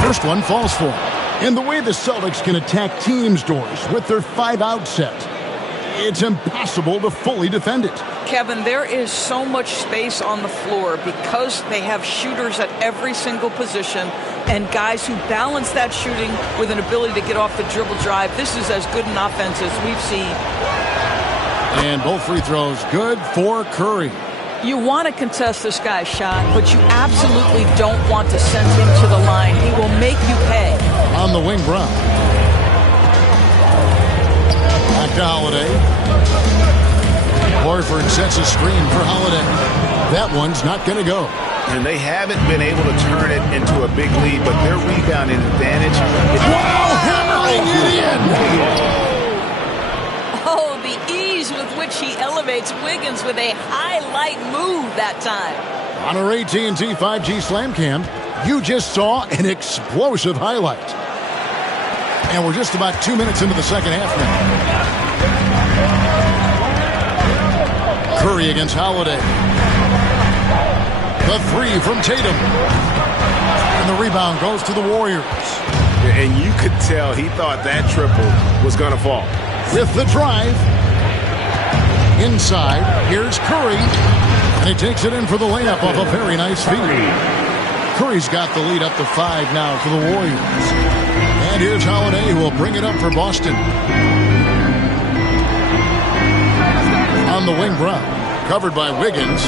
First one falls for him. And the way the Celtics can attack teams' doors with their 5-out set. it's impossible to fully defend it. Kevin, there is so much space on the floor because they have shooters at every single position and guys who balance that shooting with an ability to get off the dribble drive. This is as good an offense as we've seen. And both free throws good for Curry. You want to contest this guy's shot, but you absolutely don't want to send him to the line. He will make you pay. On the wing, Brown. Back to Holiday. Horford sets a screen for Holiday. That one's not going to go. And they haven't been able to turn it into a big lead, but their rebounding advantage is... Wow, hammering it in! Oh, the ease with which he elevates Wiggins with a highlight move that time. On our AT&T 5G Slam Cam, you just saw an explosive highlight. And we're just about 2 minutes into the second half now. Curry against Holiday. The three from Tatum. And the rebound goes to the Warriors. And you could tell he thought that triple was going to fall. With the drive. Inside, here's Curry. And he takes it in for the layup off a very nice feed. Curry's got the lead up to 5 now for the Warriors. And here's Holiday, who will bring it up for Boston. On the wing, Brown. Covered by Wiggins.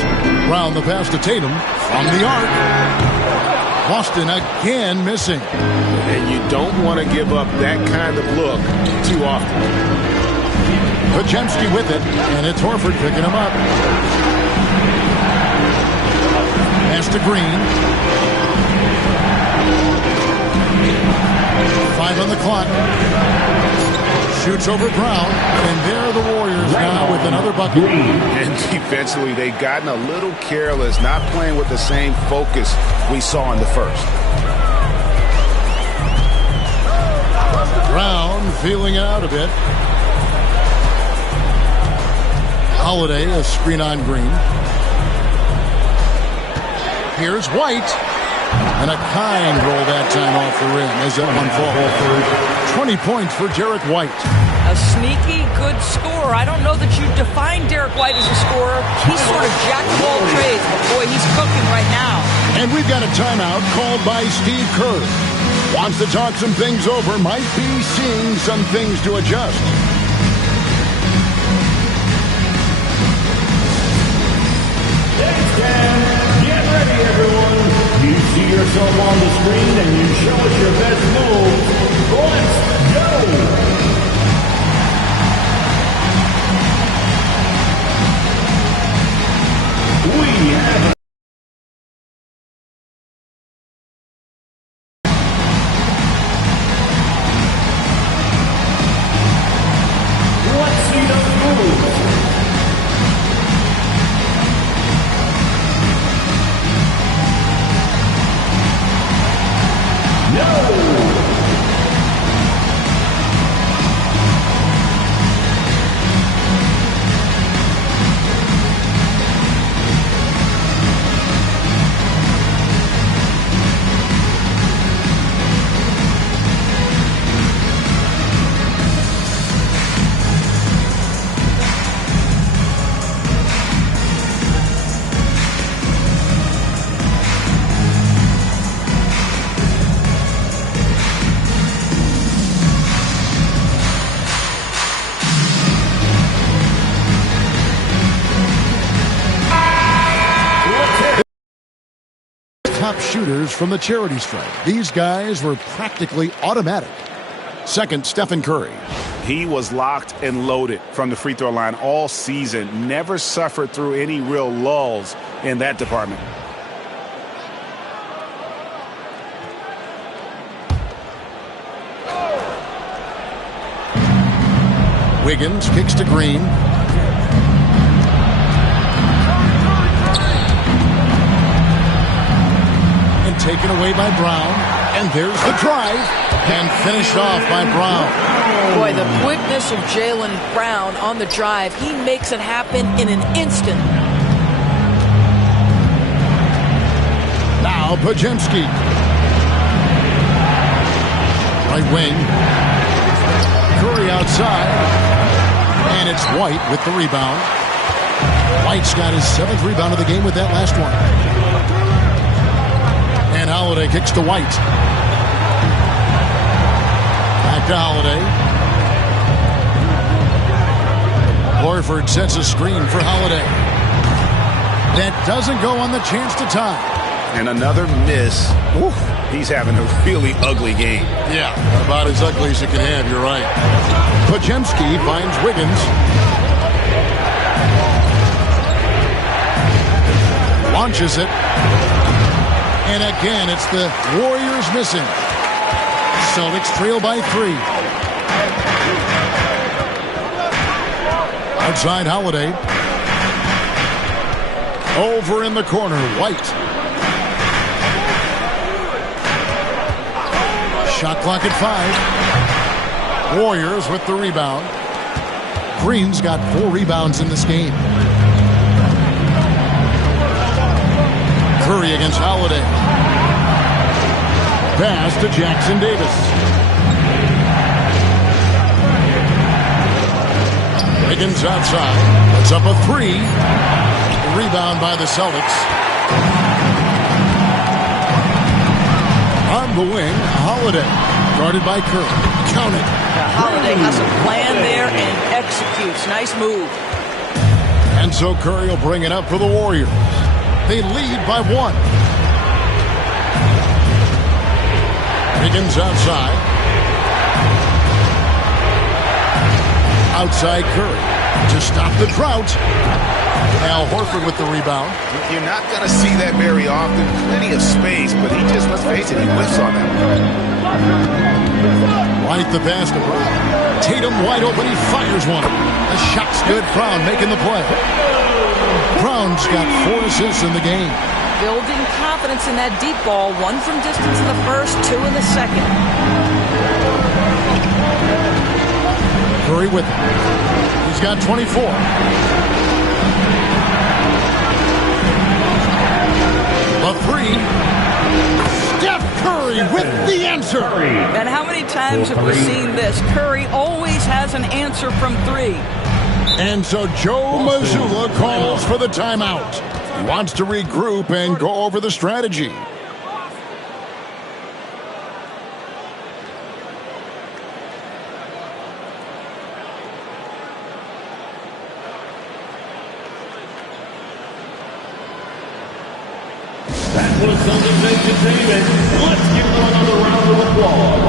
Brown the pass to Tatum from the arc. Boston again missing. And you don't want to give up that kind of look too often. Podziemski with it, and it's Horford picking him up. Pass to Green. 5 on the clock. Shoots over Brown, and there are the Warriors now with another bucket. And defensively, they've gotten a little careless, not playing with the same focus we saw in the first. Brown feeling it out a bit. Holiday, a screen on Green. Here's White. And a kind roll that time off the rim as that one falls. 20 points for Derek White. A sneaky good scorer. I don't know that you define Derek White as a scorer. He's sort of jack of all trades, but boy, he's cooking right now. And we've got a timeout called by Steve Kerr. Wants to talk some things over, might be seeing some things to adjust. Get ready, everyone. You see yourself on the screen and you show us your best move. Let's go. We have let's see those moves. Top shooters from the charity stripe. These guys were practically automatic. Second, Stephen Curry. He was locked and loaded from the free throw line all season. Never suffered through any real lulls in that department. Wiggins kicks to Green. And taken away by Brown. And there's the drive. And finished off by Brown. Boy, the quickness of Jaylen Brown on the drive. He makes it happen in an instant. Now Podziemski. Right wing. Curry outside. And it's White with the rebound. White's got his 7th rebound of the game with that last one. And Holiday kicks to White. Back to Holiday. Horford sets a screen for Holiday. That doesn't go on the chance to tie. And another miss. Oof, he's having a really ugly game. Yeah, about as ugly as it can have, you're right. Podziemski finds Wiggins. Launches it. And again, it's the Warriors missing. Celtics trail by 3. Outside Holiday. Over in the corner, White. Shot clock at 5. Warriors with the rebound. Green's got 4 rebounds in this game. Curry against Holiday. Pass to Jackson Davis. Wiggins outside. Puts up a 3. Rebound by the Celtics. On the wing, Holiday. Guarded by Curry. Count it. Holiday has a plan there and executes. Nice move. And so Curry will bring it up for the Warriors. They lead by 1. Wiggins outside. Outside Curry. To stop the drought. Al Horford with the rebound. You're not going to see that very often. Plenty of space, but he just, let's face it, he whiffs on that. Right the pass to Brown. Tatum wide open. He fires one. The shot's good. Brown making the play. Brown's got 4 assists in the game. Building confidence in that deep ball. 1 from distance in the first, 2 in the second. Curry with him. He's got 24. A 3. Steph Curry with the answer. And how many times have we seen this? Curry always has an answer from 3. And so Joe Mazzulla calls for the timeout. He wants to regroup and go over the strategy. That was Celtics entertainment. Let's give them another round of applause.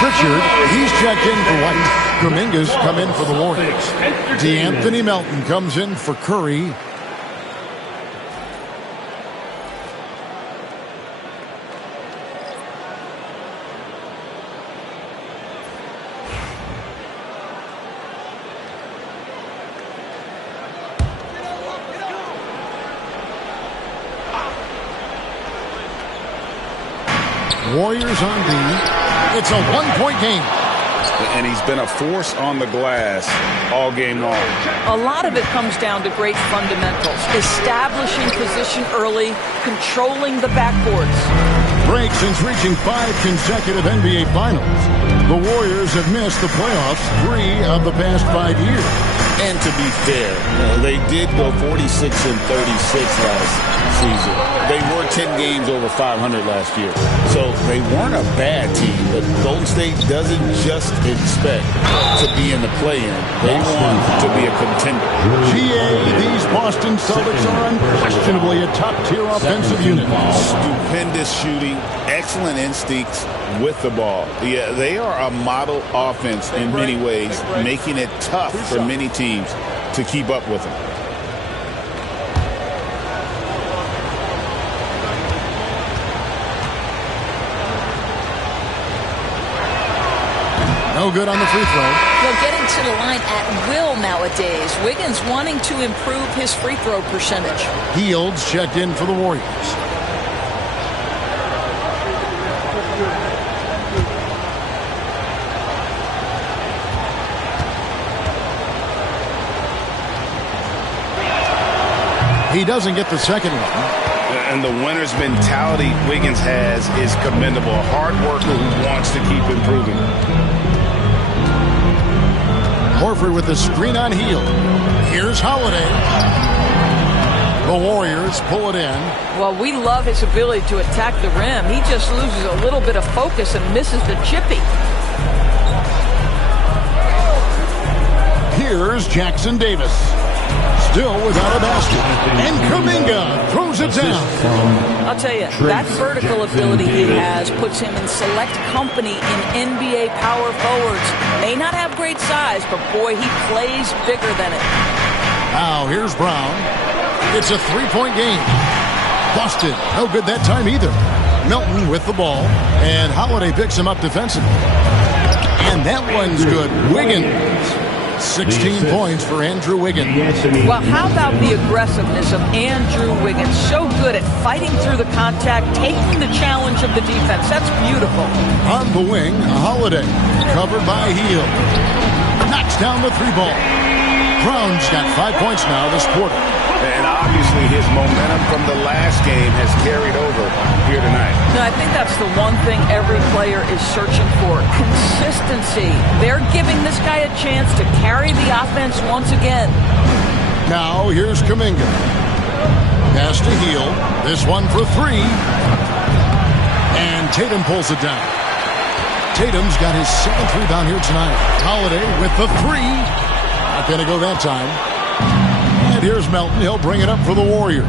Pritchard, he's checked in for White. Dominguez come in for the Warriors. DeAnthony Melton comes in for Curry. Warriors on D. It's a one-point game. And he's been a force on the glass all game long. A lot of it comes down to great fundamentals. Establishing position early, controlling the backboards. Break since reaching 5 consecutive NBA Finals. The Warriors have missed the playoffs 3 of the past 5 years. And to be fair, they did go 46 and 36 last season. They were 10 games over 500 last year. So they weren't a bad team, but Golden State doesn't just expect to be in the play-in. They want to be a contender. GA, these Boston Celtics are unquestionably a top-tier offensive unit. Stupendous shooting, excellent instincts with the ball. Yeah, they are a model offense in many ways, making it tough for many teams to keep up with them. No good on the free throw. Getting to the line at will nowadays. Wiggins wanting to improve his free throw percentage. Hields checked in for the Warriors. He doesn't get the second one. And the winner's mentality Wiggins has is commendable. A hard worker who wants to keep improving. Horford with the screen on Hield. Here's Holiday. The Warriors pull it in. Well, we love his ability to attack the rim. He just loses a little bit of focus and misses the chippy. Here's Jackson Davis. Still without a basket. And Kuminga throws it down. I'll tell you, that vertical ability he has puts him in select company in NBA power forwards. May not have great size, but boy, he plays bigger than it. Now, here's Brown. It's a three-point game. Busted. No good that time either. Milton with the ball. And Holiday picks him up defensively. And that one's good. Wiggins. 16 points for Andrew Wiggins. Well, how about the aggressiveness of Andrew Wiggins? So good at fighting through the contact, taking the challenge of the defense. That's beautiful. On the wing, Holiday. Covered by Hield. Knocks down the three ball. Brown's got 5 points now this quarter. And obviously his momentum from the last game has carried over here tonight. No, I think that's the one thing every player is searching for. Consistency. They're giving this guy a chance to carry the offense once again. Now here's Kuminga. Pass to Hield. This one for three. And Tatum pulls it down. Tatum's got his seventh rebound here tonight. Holiday with the three. Not going to go that time. And here's Melton. He'll bring it up for the Warriors.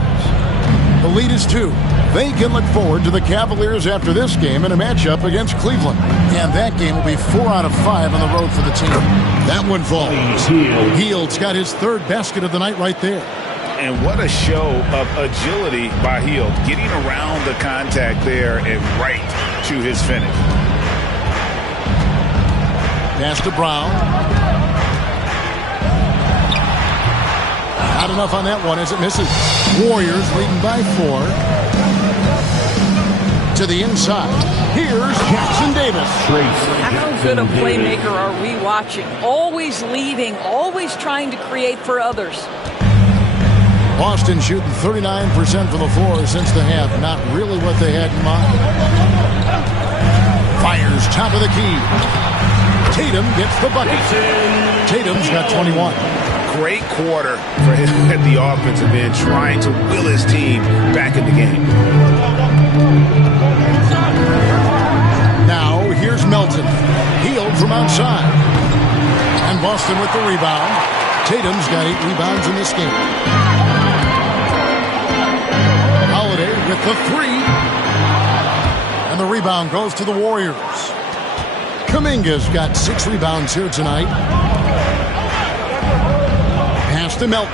The lead is 2. They can look forward to the Cavaliers after this game in a matchup against Cleveland. And that game will be 4 out of 5 on the road for the team. That one falls. Hield's got his third basket of the night right there. And what a show of agility by Hield, getting around the contact there and right to his finish. Pass to Brown. Not enough on that one as it misses. Warriors leading by 4. To the inside. Here's Jackson Davis. How good a playmaker are we watching? Always leading, always trying to create for others. Boston shooting 39% from the floor since the half. Not really what they had in mind. Fires top of the key. Tatum gets the bucket. Tatum's got 21. Great quarter for him at the offensive end, trying to will his team back in the game. Now, here's Melton. Hield from outside. And Boston with the rebound. Tatum's got 8 rebounds in this game. Holiday with the 3. And the rebound goes to the Warriors. Kuminga's got 6 rebounds here tonight. Pass to Melton.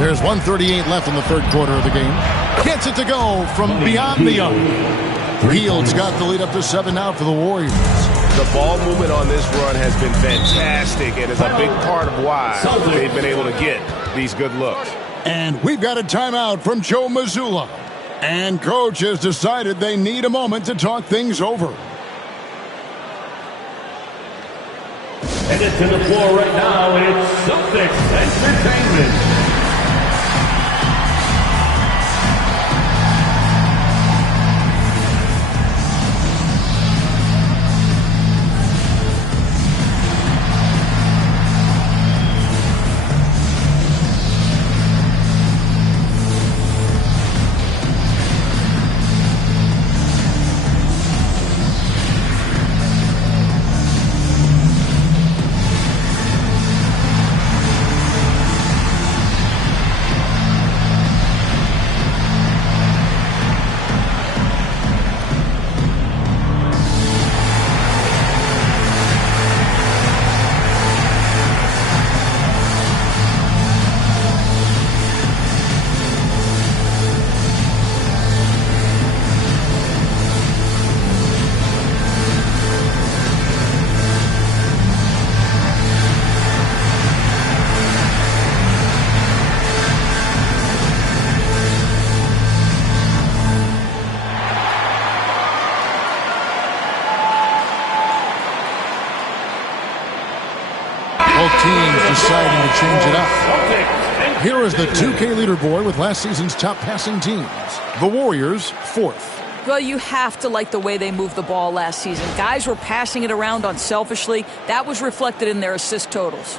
There's 1:38 left in the third quarter of the game. Gets it to go from beyond the arc. Hield's got the lead up to 7 now for the Warriors. The ball movement on this run has been fantastic and is a big part of why they've been able to get these good looks. And we've got a timeout from Joe Mazzulla. And Coach has decided they need a moment to talk things over. And it's to the floor right now, it's Celtics Entertainment. teams deciding to change it up. Here is the 2K leaderboard with last season's top passing teams. The Warriors, 4th. Well, you have to like the way they moved the ball last season. Guys were passing it around unselfishly. That was reflected in their assist totals.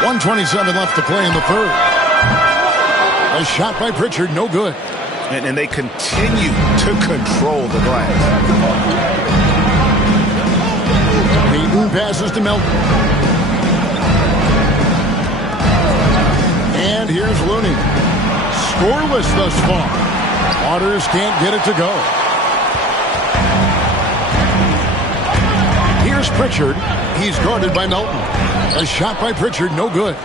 .127 left to play in the third. A shot by Pritchard, no good. And they continue to control the glass. Payton passes to Melton. And here's Looney. Scoreless thus far. Waters can't get it to go. Here's Pritchard. He's guarded by Melton. A shot by Pritchard, no good.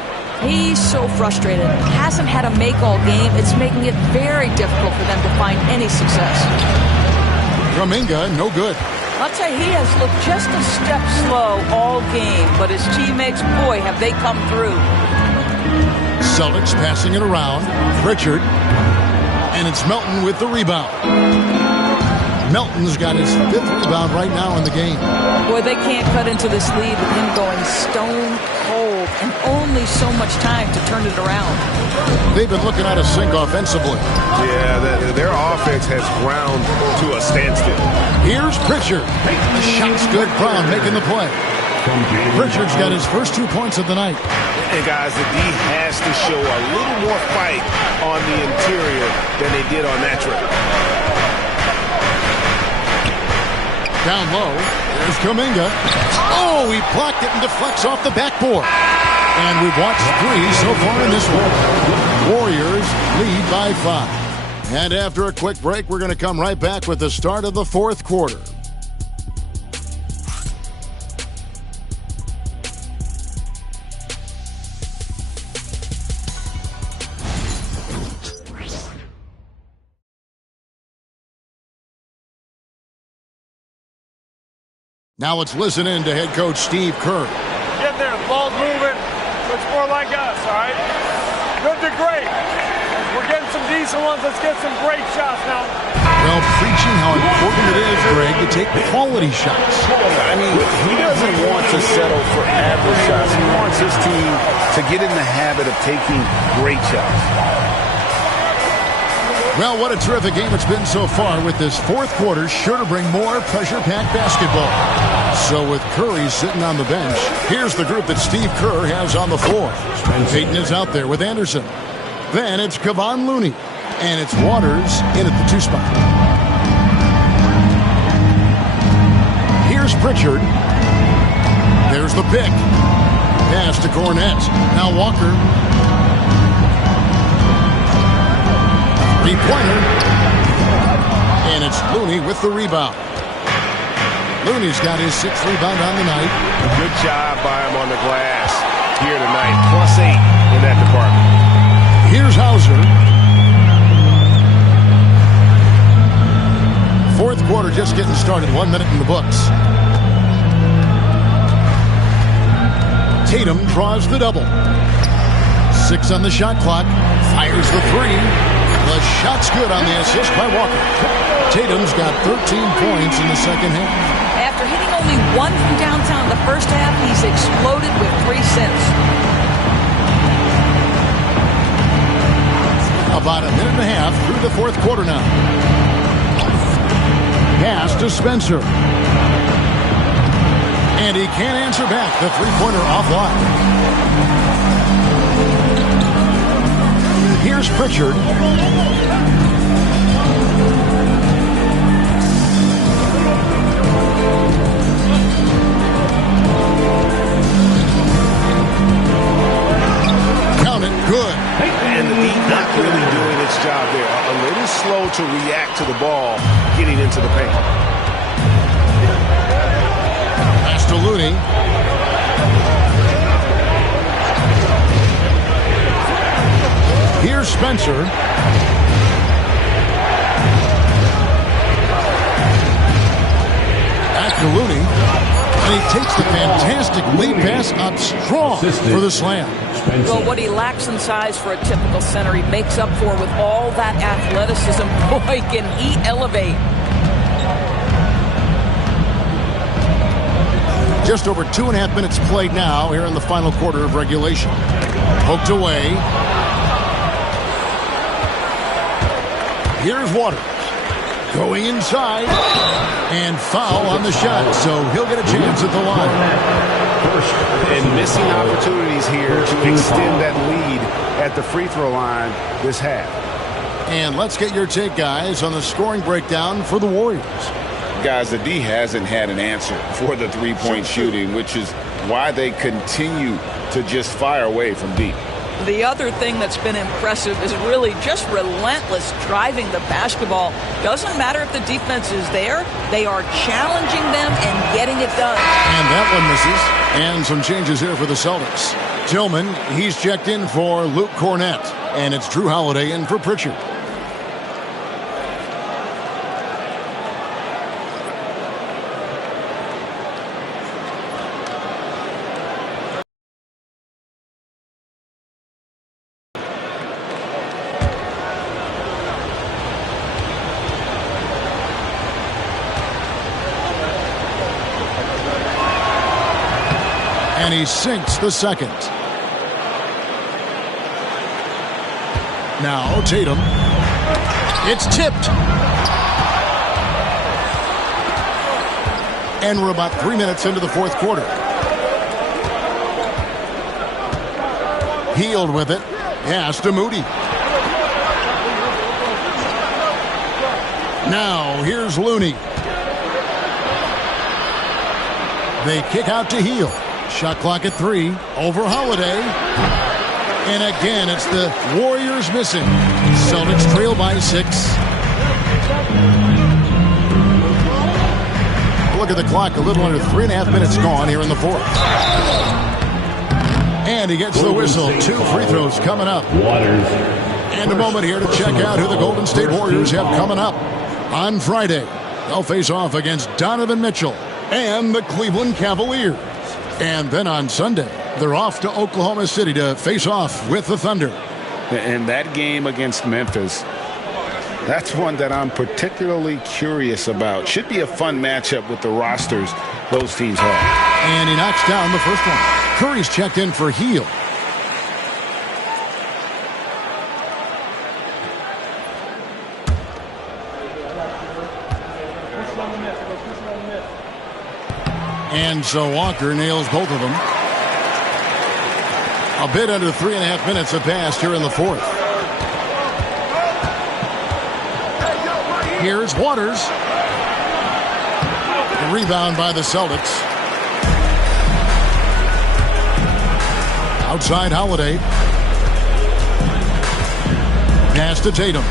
He's so frustrated. Hasn't had a make all game. It's making it very difficult for them to find any success. Kuminga, no good. I'll tell you, he has looked just a step slow all game, but his teammates, boy, have they come through. Celtics passing it around. Pritchard. And it's Melton with the rebound. Melton's got his 5th rebound right now in the game. Boy, they can't cut into this lead with him going stone cold and only so much time to turn it around. They've been looking out of sync offensively. Yeah, their offense has ground to a standstill. Here's Pritchard. The shot's good. Brown making the play. Pritchard's got his first 2 points of the night. And guys, the D has to show a little more fight on the interior than they did on that trip. Down low, there's Kuminga. Oh, he blocked it and deflects off the backboard. And we've watched 3 so far in this one. Warriors lead by 5. And after a quick break, we're going to come right back with the start of the 4th quarter. Now let's listen in to head coach Steve Kerr. Get there, the ball's moving. Looks more like us, all right? Good to great. We're getting some decent ones. Let's get some great shots now. Well, preaching how important it is, Greg, to take quality shots. I mean, he doesn't want to settle for average shots. He wants his team to get in the habit of taking great shots. Well, what a terrific game it's been so far, with this 4th quarter sure to bring more pressure-packed basketball. So with Curry sitting on the bench, here's the group that Steve Kerr has on the floor. Payton is out there with Anderson. Then it's Kevon Looney. And it's Waters in at the 2 spot. Here's Pritchard. There's the pick. Pass to Cornette. Now Walker. 3-pointer. And it's Looney with the rebound. Looney's got his 6th rebound on the night. Good job by him on the glass here tonight. +8 in that department. Here's Hauser. 4th quarter just getting started. 1 minute in the books. Tatum draws the double. 6 on the shot clock. Fires the 3. The shot's good on the assist by Walker. Tatum's got 13 points in the second half. After hitting only 1 from downtown the first half, he's exploded with 3 since. About a minute and a half through the 4th quarter now. Pass to Spencer. And he can't answer back. The 3-pointer offline. Here's Pritchard. Count it. Good. And the deep not really doing its job there. A little slow to react to the ball getting into the paint. Pass to Looney. Here's Spencer. Back to Looney. And he takes the fantastic lead pass up strong for the slam. Well, what he lacks in size for a typical center, he makes up for with all that athleticism. Boy, can he elevate. Just over 2.5 minutes played now here in the final quarter of regulation. Poked away. Here's Waters. Going inside. And foul on the shot, so he'll get a chance at the line. And missing opportunities here to extend that lead at the free throw line this half. And let's get your take, guys, on the scoring breakdown for the Warriors. Guys, the D hasn't had an answer for the three-point shooting, which is why they continue to just fire away from deep. The other thing that's been impressive is really just relentless driving the basketball. Doesn't matter if the defense is there. They are challenging them and getting it done. And that one misses. And some changes here for the Celtics. Tillman, he's checked in for Luke Cornett. And it's Drew Holiday in for Pritchard. And he sinks the second. Now Tatum. It's tipped. And we're about 3 minutes into the fourth quarter. Healed with it. Yes, to Moody. Now here's Looney. They kick out to Heel. Shot clock at 3. Over Holiday. And again, it's the Warriors missing. Celtics trail by 6. Look at the clock. A little under 3.5 minutes gone here in the fourth. And he gets the whistle. 2 free throws coming up. And a moment here to check out who the Golden State Warriors have coming up. On Friday, they'll face off against Donovan Mitchell and the Cleveland Cavaliers. And then on Sunday, they're off to Oklahoma City to face off with the Thunder. And that game against Memphis, that's one that I'm particularly curious about. Should be a fun matchup with the rosters those teams have. And he knocks down the first one. Curry's checked in for Heel. And so Walker nails both of them. A bit under 3.5 minutes have passed here in the fourth. Here's Waters. The rebound by the Celtics. Outside Holiday. Pass to Tatum.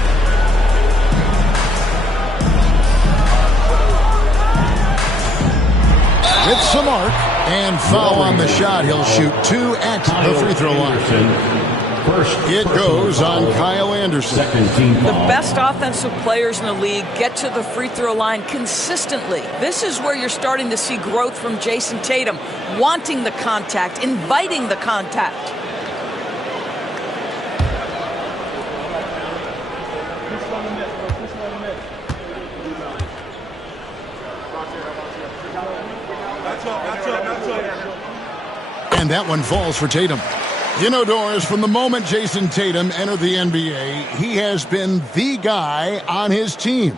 With some arc and foul on the shot. He'll shoot 2 at the free throw line. It goes on Kyle Anderson. The best offensive players in the league get to the free throw line consistently. This is where you're starting to see growth from Jason Tatum, wanting the contact, inviting the contact. And that one falls for Tatum. You know, Doris, from the moment Jason Tatum entered the NBA, he has been the guy on his team.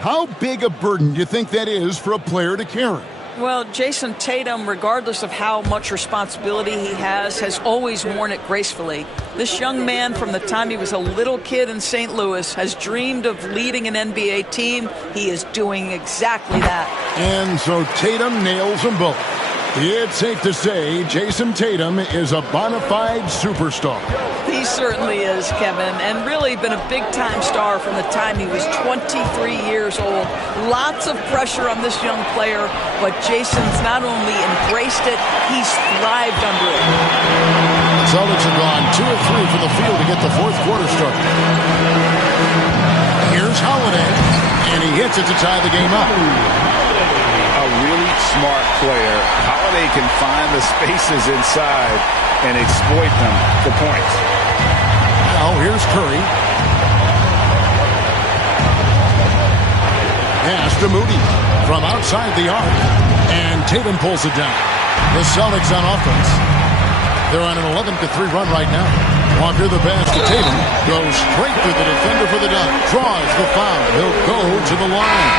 How big a burden do you think that is for a player to carry? Well, Jason Tatum, regardless of how much responsibility he has always worn it gracefully. This young man, from the time he was a little kid in St. Louis, has dreamed of leading an NBA team. He is doing exactly that. And so Tatum nails them both. It's safe to say Jason Tatum is a bona fide superstar. He certainly is, Kevin, and really been a big-time star from the time he was 23 years old. Lots of pressure on this young player, but Jason's not only embraced it, he's thrived under it. The Celtics have gone 2 of 3 from the field to get the fourth quarter started. Here's Holiday, and he hits it to tie the game up. A a really smart player. Holiday can find the spaces inside and exploit them for points. Now here's Curry. Pass to Moody from outside the arc. And Tatum pulls it down. The Celtics on offense. They're on an 11-3 run right now. Walker the pass to Tatum. Goes straight to the defender for the dunk. Draws the foul. He'll go to the line.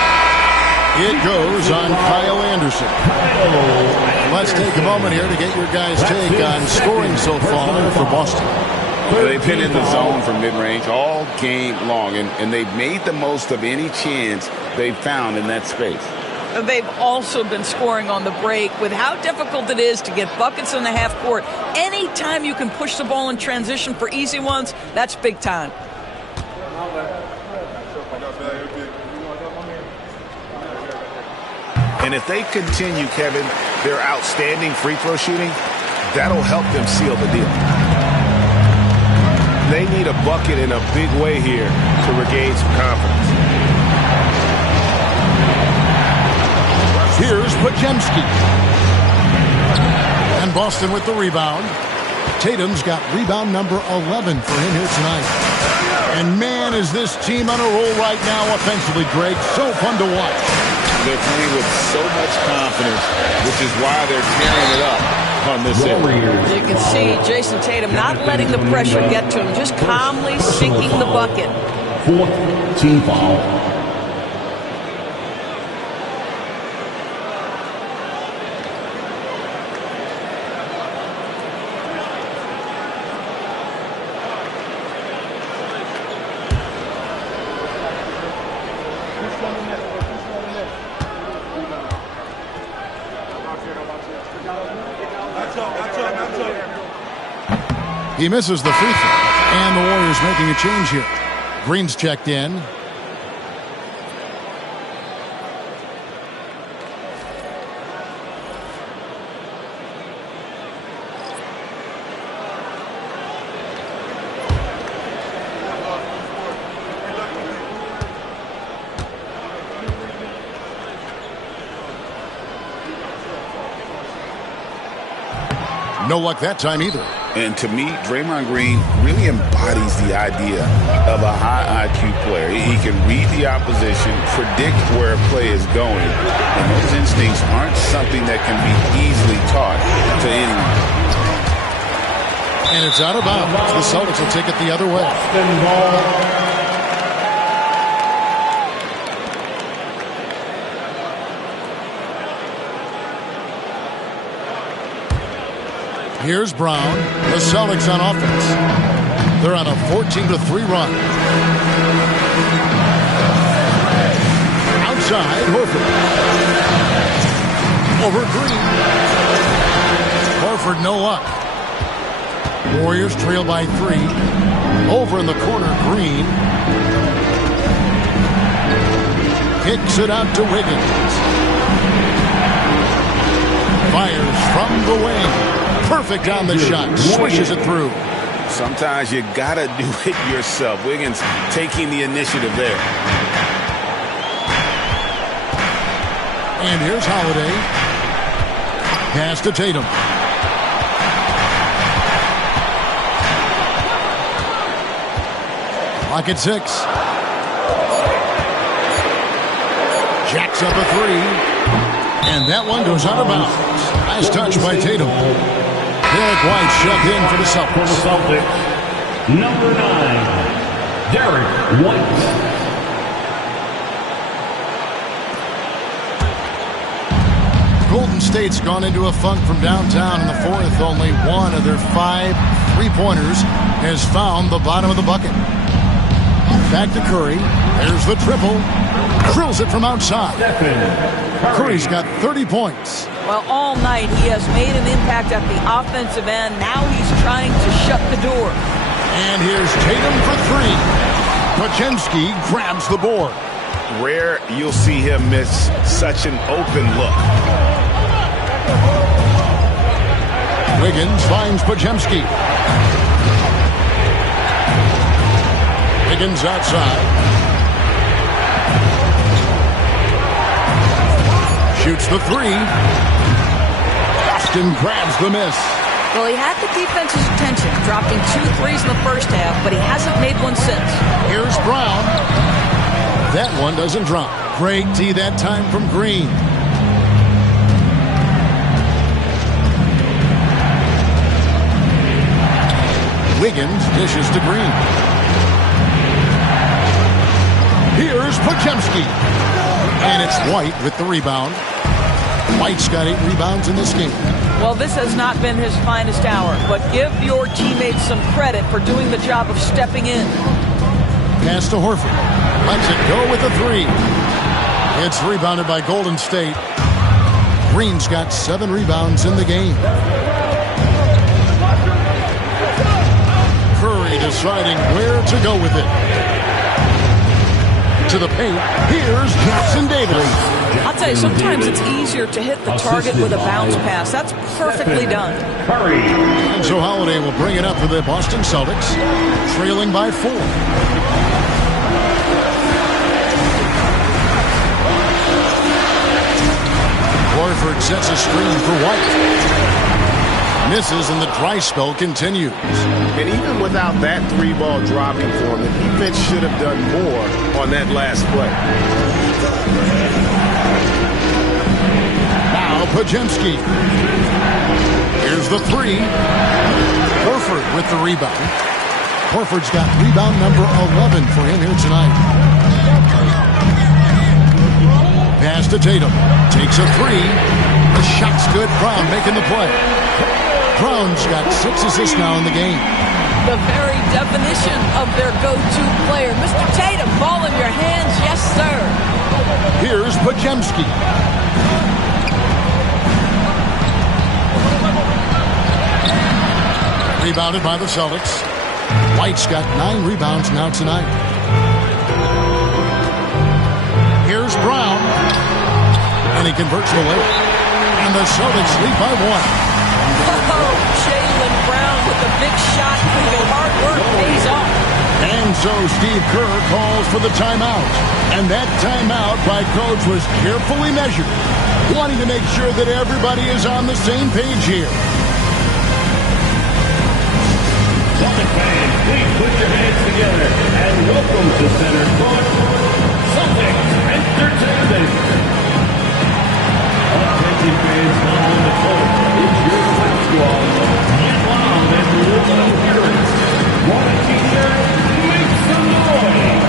It goes on Kyle Anderson. Let's take a moment here to get your guys' take on scoring so far for Boston. They've been in the zone from mid-range all game long, and they've made the most of any chance they've found in that space. They've also been scoring on the break. With how difficult it is to get buckets in the half court, anytime you can push the ball in transition for easy ones, that's big time. And if they continue, Kevin, their outstanding free throw shooting, that'll help them seal the deal. They need a bucket in a big way here to regain some confidence. Here's Podziemski. And Boston with the rebound. Tatum's got rebound number 11 for him here tonight. And man, is this team on a roll right now offensively, Greg. So fun to watch. They're playing with so much confidence, which is why they're tearing it up on this end. You can see Jason Tatum not letting the pressure get to him, just calmly sinking the bucket. Fourth team foul. He misses the free throw. And the Warriors making a change here. Green's checked in. No luck that time either. And to me, Draymond Green really embodies the idea of a high IQ player. He can read the opposition, predict where a play is going, and those instincts aren't something that can be easily taught to anyone. And it's out of bounds. The Celtics will take it the other way. Here's Brown. The Celtics on offense. They're on a 14-3 run. Outside, Horford. Over Green. Horford, no luck. Warriors trail by 3. Over in the corner, Green. Kicks it out to Wiggins. Fires from the wing. Perfect on the shot. Swishes it through. Sometimes you gotta do it yourself. Wiggins taking the initiative there. And here's Holiday. Pass to Tatum. Clock at 6. Jacks up a 3. And that one goes out of bounds. Nice touch by Tatum. Derek White shoved in for the Celtics. Number 9, Derek White. Golden State's gone into a funk from downtown in the fourth. Only one of their 5 3-pointers has found the bottom of the bucket. Back to Curry. There's the triple. Drills it from outside. Curry's got 30 points. Well, all night he has made an impact at the offensive end. Now he's trying to shut the door. And here's Tatum for 3. Podziemski grabs the board. Rare you'll see him miss such an open look. Wiggins finds Podziemski. Wiggins outside. Shoots the three. Boston grabs the miss. Well, he had the defense's attention, dropping 2 threes in the first half, but he hasn't made one since. Here's Brown. That one doesn't drop. Great D that time from Green. Wiggins dishes to Green. Here's Podziemski. And it's White with the rebound. White's got 8 rebounds in this game. Well, this has not been his finest hour, but give your teammates some credit for doing the job of stepping in. Pass to Horford. Lets it go with the 3. It's rebounded by Golden State. Green's got 7 rebounds in the game. Curry deciding where to go with it. To the paint. Here's Jackson Davis. I'll tell you, sometimes it's easier to hit the target with a bounce pass. That's perfectly done. And so Holiday will bring it up for the Boston Celtics, trailing by 4. Horford sets a screen for White. Misses and the dry spell continues. And even without that 3-ball dropping for him, the defense should have done more on that last play. Now Podziemski. Here's the 3. Horford with the rebound. Horford's got rebound number 11 for him here tonight. Pass to Tatum. Takes a 3. The shot's good. Brown making the play. Brown's got 6 assists now in the game. The very definition of their go-to player. Mr. Tatum, ball in your hands. Yes, sir. Here's Podziemski. Rebounded by the Celtics. White's got 9 rebounds now tonight. Here's Brown. And he converts the layup. And the Celtics lead by 1. Oh, Jaylen Brown with a big shot, proving hard work pays off. And so Steve Kerr calls for the timeout. And that timeout by Coach was carefully measured, wanting to make sure that everybody is on the same page here. Celtic fans, please put your hands together and welcome to center court, Celtics Entertainment. Attention fans, now on the court is your fight squad. Get loud and roll an appearance. Want a t-shirt? Make some noise.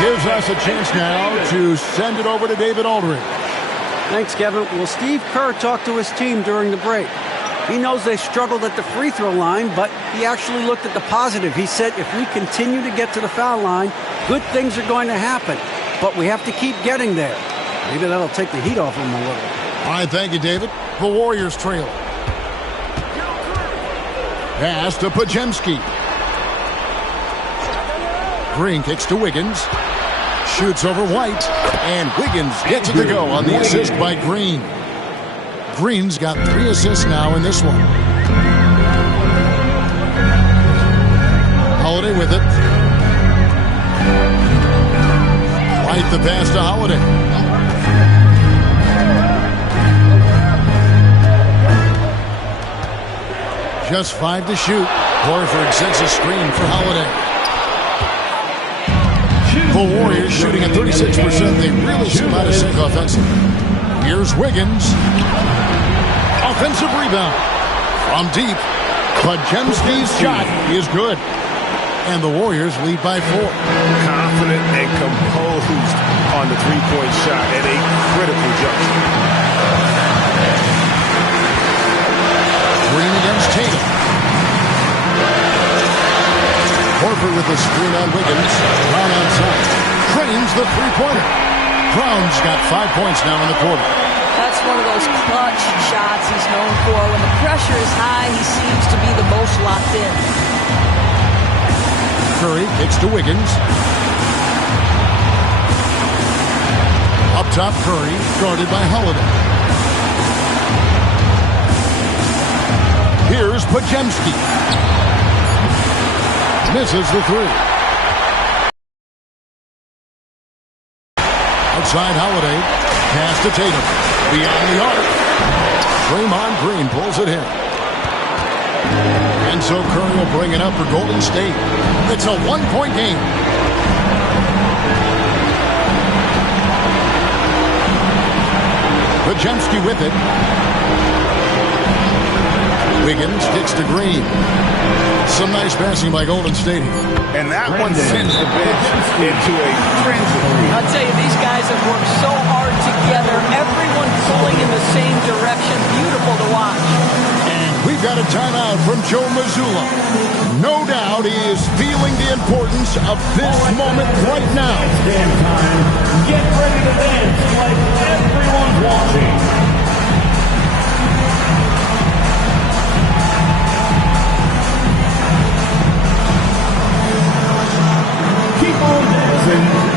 Gives us a chance now to send it over to David Aldridge. Thanks, Kevin. Well, Steve Kerr talked to his team during the break. He knows they struggled at the free throw line, but he actually looked at the positive. He said, if we continue to get to the foul line, good things are going to happen. But we have to keep getting there. Maybe that'll take the heat off him a little. All right, thank you, David. The Warriors trail. Pass to Podziemski. Green kicks to Wiggins. Shoots over White. And Wiggins gets it to go on the assist by Green. Green's got 3 assists now in this one. Holiday with it. White the pass to Holiday. Just 5 to shoot. Horford sets a screen for Holiday. The Warriors shooting at 36%. They really seem out of sync offensively. Here's Wiggins. Offensive rebound. From deep, Podziemski's shot is good. And the Warriors lead by 4. Confident and composed on the three-point shot at a critical juncture. Green against Tatum. Horford with the screen on Wiggins. Brown outside. Cranes the three-pointer. Brown's got 5 points now in the quarter. That's one of those clutch shots he's known for. When the pressure is high, he seems to be the most locked in. Curry kicks to Wiggins. Up top, Curry, guarded by Holiday. Here's Podziemski. Misses the three. Outside Holiday. Pass to Tatum. Beyond the arc. Draymond Green pulls it in. And so Curry will bring it up for Golden State. It's a one-point game. Podziemski with it. Wiggins kicks to Green. Some nice passing by Golden State here. And that one sends the bench into a frenzy. I'll tell you, these guys have worked so hard together. Everyone pulling in the same direction. Beautiful to watch. And we've got a timeout from Joe Mazzulla. No doubt he is feeling the importance of this moment right now. Dance time. Get ready to dance like everyone's watching. Keep on dancing.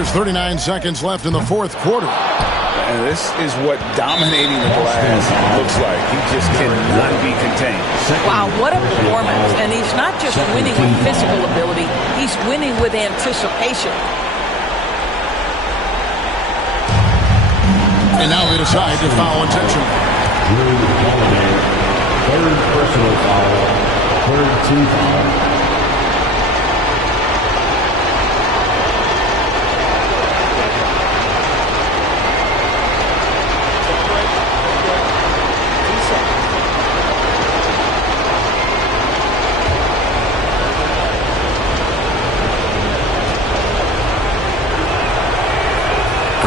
There's 39 seconds left in the fourth quarter. And this is what dominating the glass looks like. He just cannot be contained. Wow, what a performance. And he's not just winning with physical ability, he's winning with anticipation. And now they decide to foul intentionally. Third personal foul, third team foul.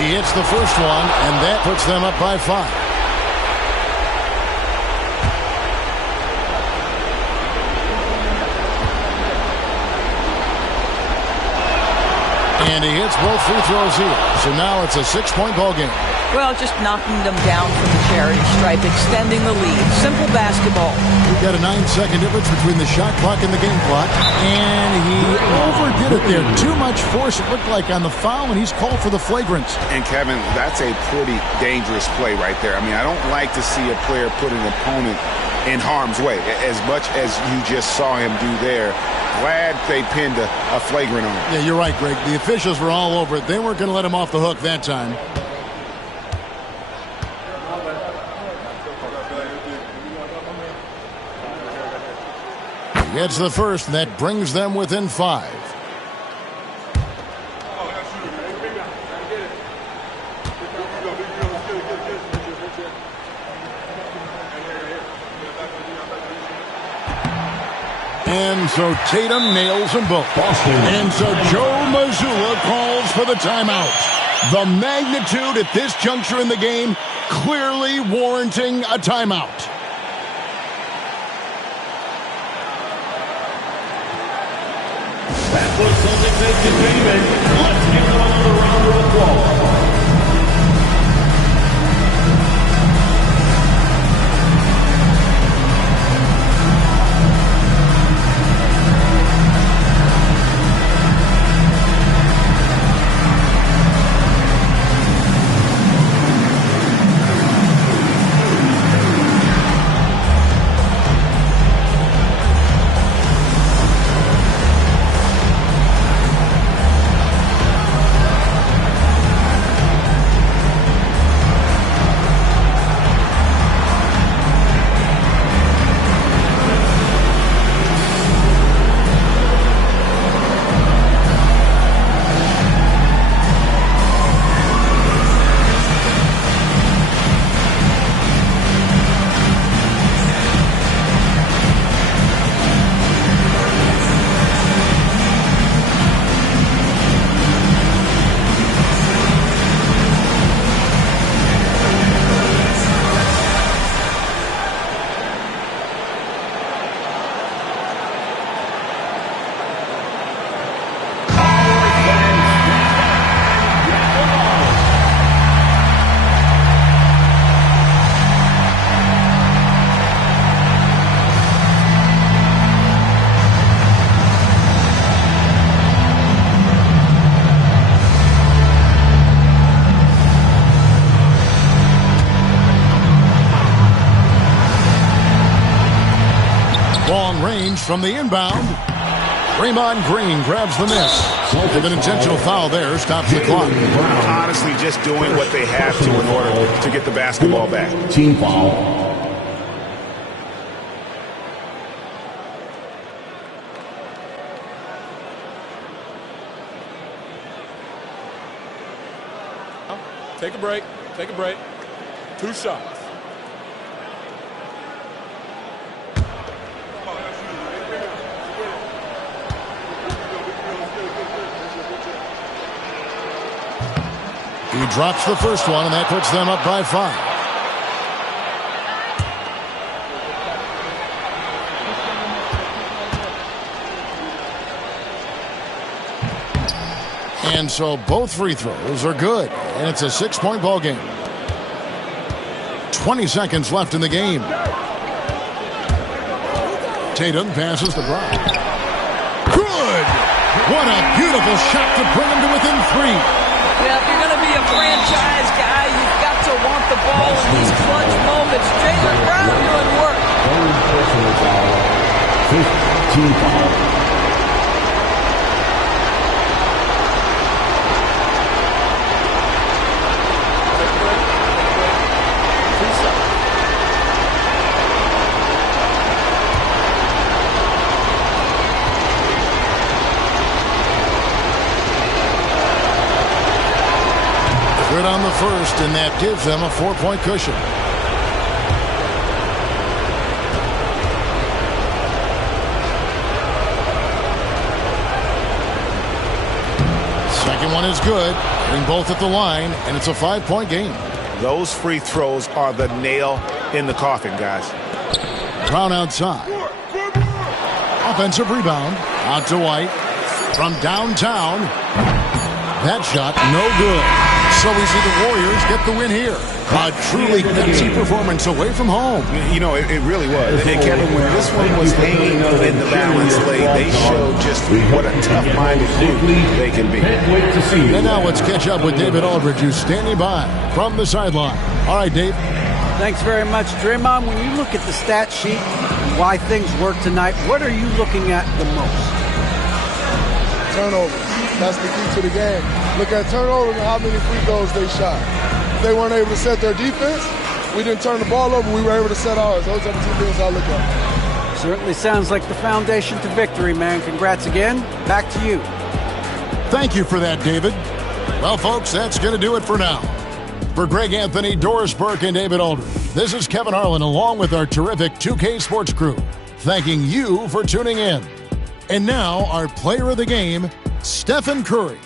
He hits the first one, and that puts them up by 5. And he hits both free throws here. So now it's a 6-point ball game. Well, just knocking them down from the charity stripe, extending the lead. Simple basketball. We've got a 9-second difference between the shot clock and the game clock. And he overdid it there. Too much force, it looked like, on the foul, and he's called for the flagrant. And, Kevin, that's a pretty dangerous play right there. I mean, I don't like to see a player put an opponent in harm's way, as much as you just saw him do there. Glad they pinned a flagrant on him. Yeah, you're right, Greg. The officials were all over it. They weren't going to let him off the hook that time. gets the first, and that brings them within 5. And so Tatum nails them both. And so Joe Mazzulla calls for the timeout. The magnitude at this juncture in the game clearly warranting a timeout. That's what Celtics entertainment. Let's give them another round of applause. From the inbound, Draymond Green grabs the miss. With an intentional foul there, stops the clock. Honestly, just doing what they have to in order to get the basketball back. Team foul. Take a break. Take a break. 2 shots. He drops the first one, and that puts them up by 5. And so both free throws are good, and it's a 6-point ball game. 20 seconds left in the game. Tatum passes to Brown. Good! What a beautiful shot to bring him to within 3. Yeah, if you're going to be a franchise guy, you've got to want the ball in these clutch moments. Jaylen Brown doing work. Third personal foul. 5th team foul. Good on the first, and that gives them a 4-point cushion. Second one is good, and both at the line, and it's a 5-point game. Those free throws are the nail in the coffin, guys. Brown outside. Offensive rebound. Out to White. From downtown. That shot, no good. So we see the Warriors get the win here. A truly gutsy performance away from home. You know, it really was. And Kevin, when this one was hanging in the balance, they showed just what a tough-minded group they can be. And now let's catch up with David Aldridge, who's standing by from the sideline. All right, Dave. Thanks very much, Draymond. When you look at the stat sheet and why things work tonight, what are you looking at the most? Turnovers. That's the key to the game. Look at turnovers and how many free throws they shot. If they weren't able to set their defense, we didn't turn the ball over, we were able to set ours. Those are the 2 things I look at. Certainly sounds like the foundation to victory, man. Congrats again. Back to you. Thank you for that, David. Well, folks, that's going to do it for now. For Greg Anthony, Doris Burke, and David Aldridge, this is Kevin Harlan along with our terrific 2K Sports crew, thanking you for tuning in. And now, our player of the game, Stephen Curry.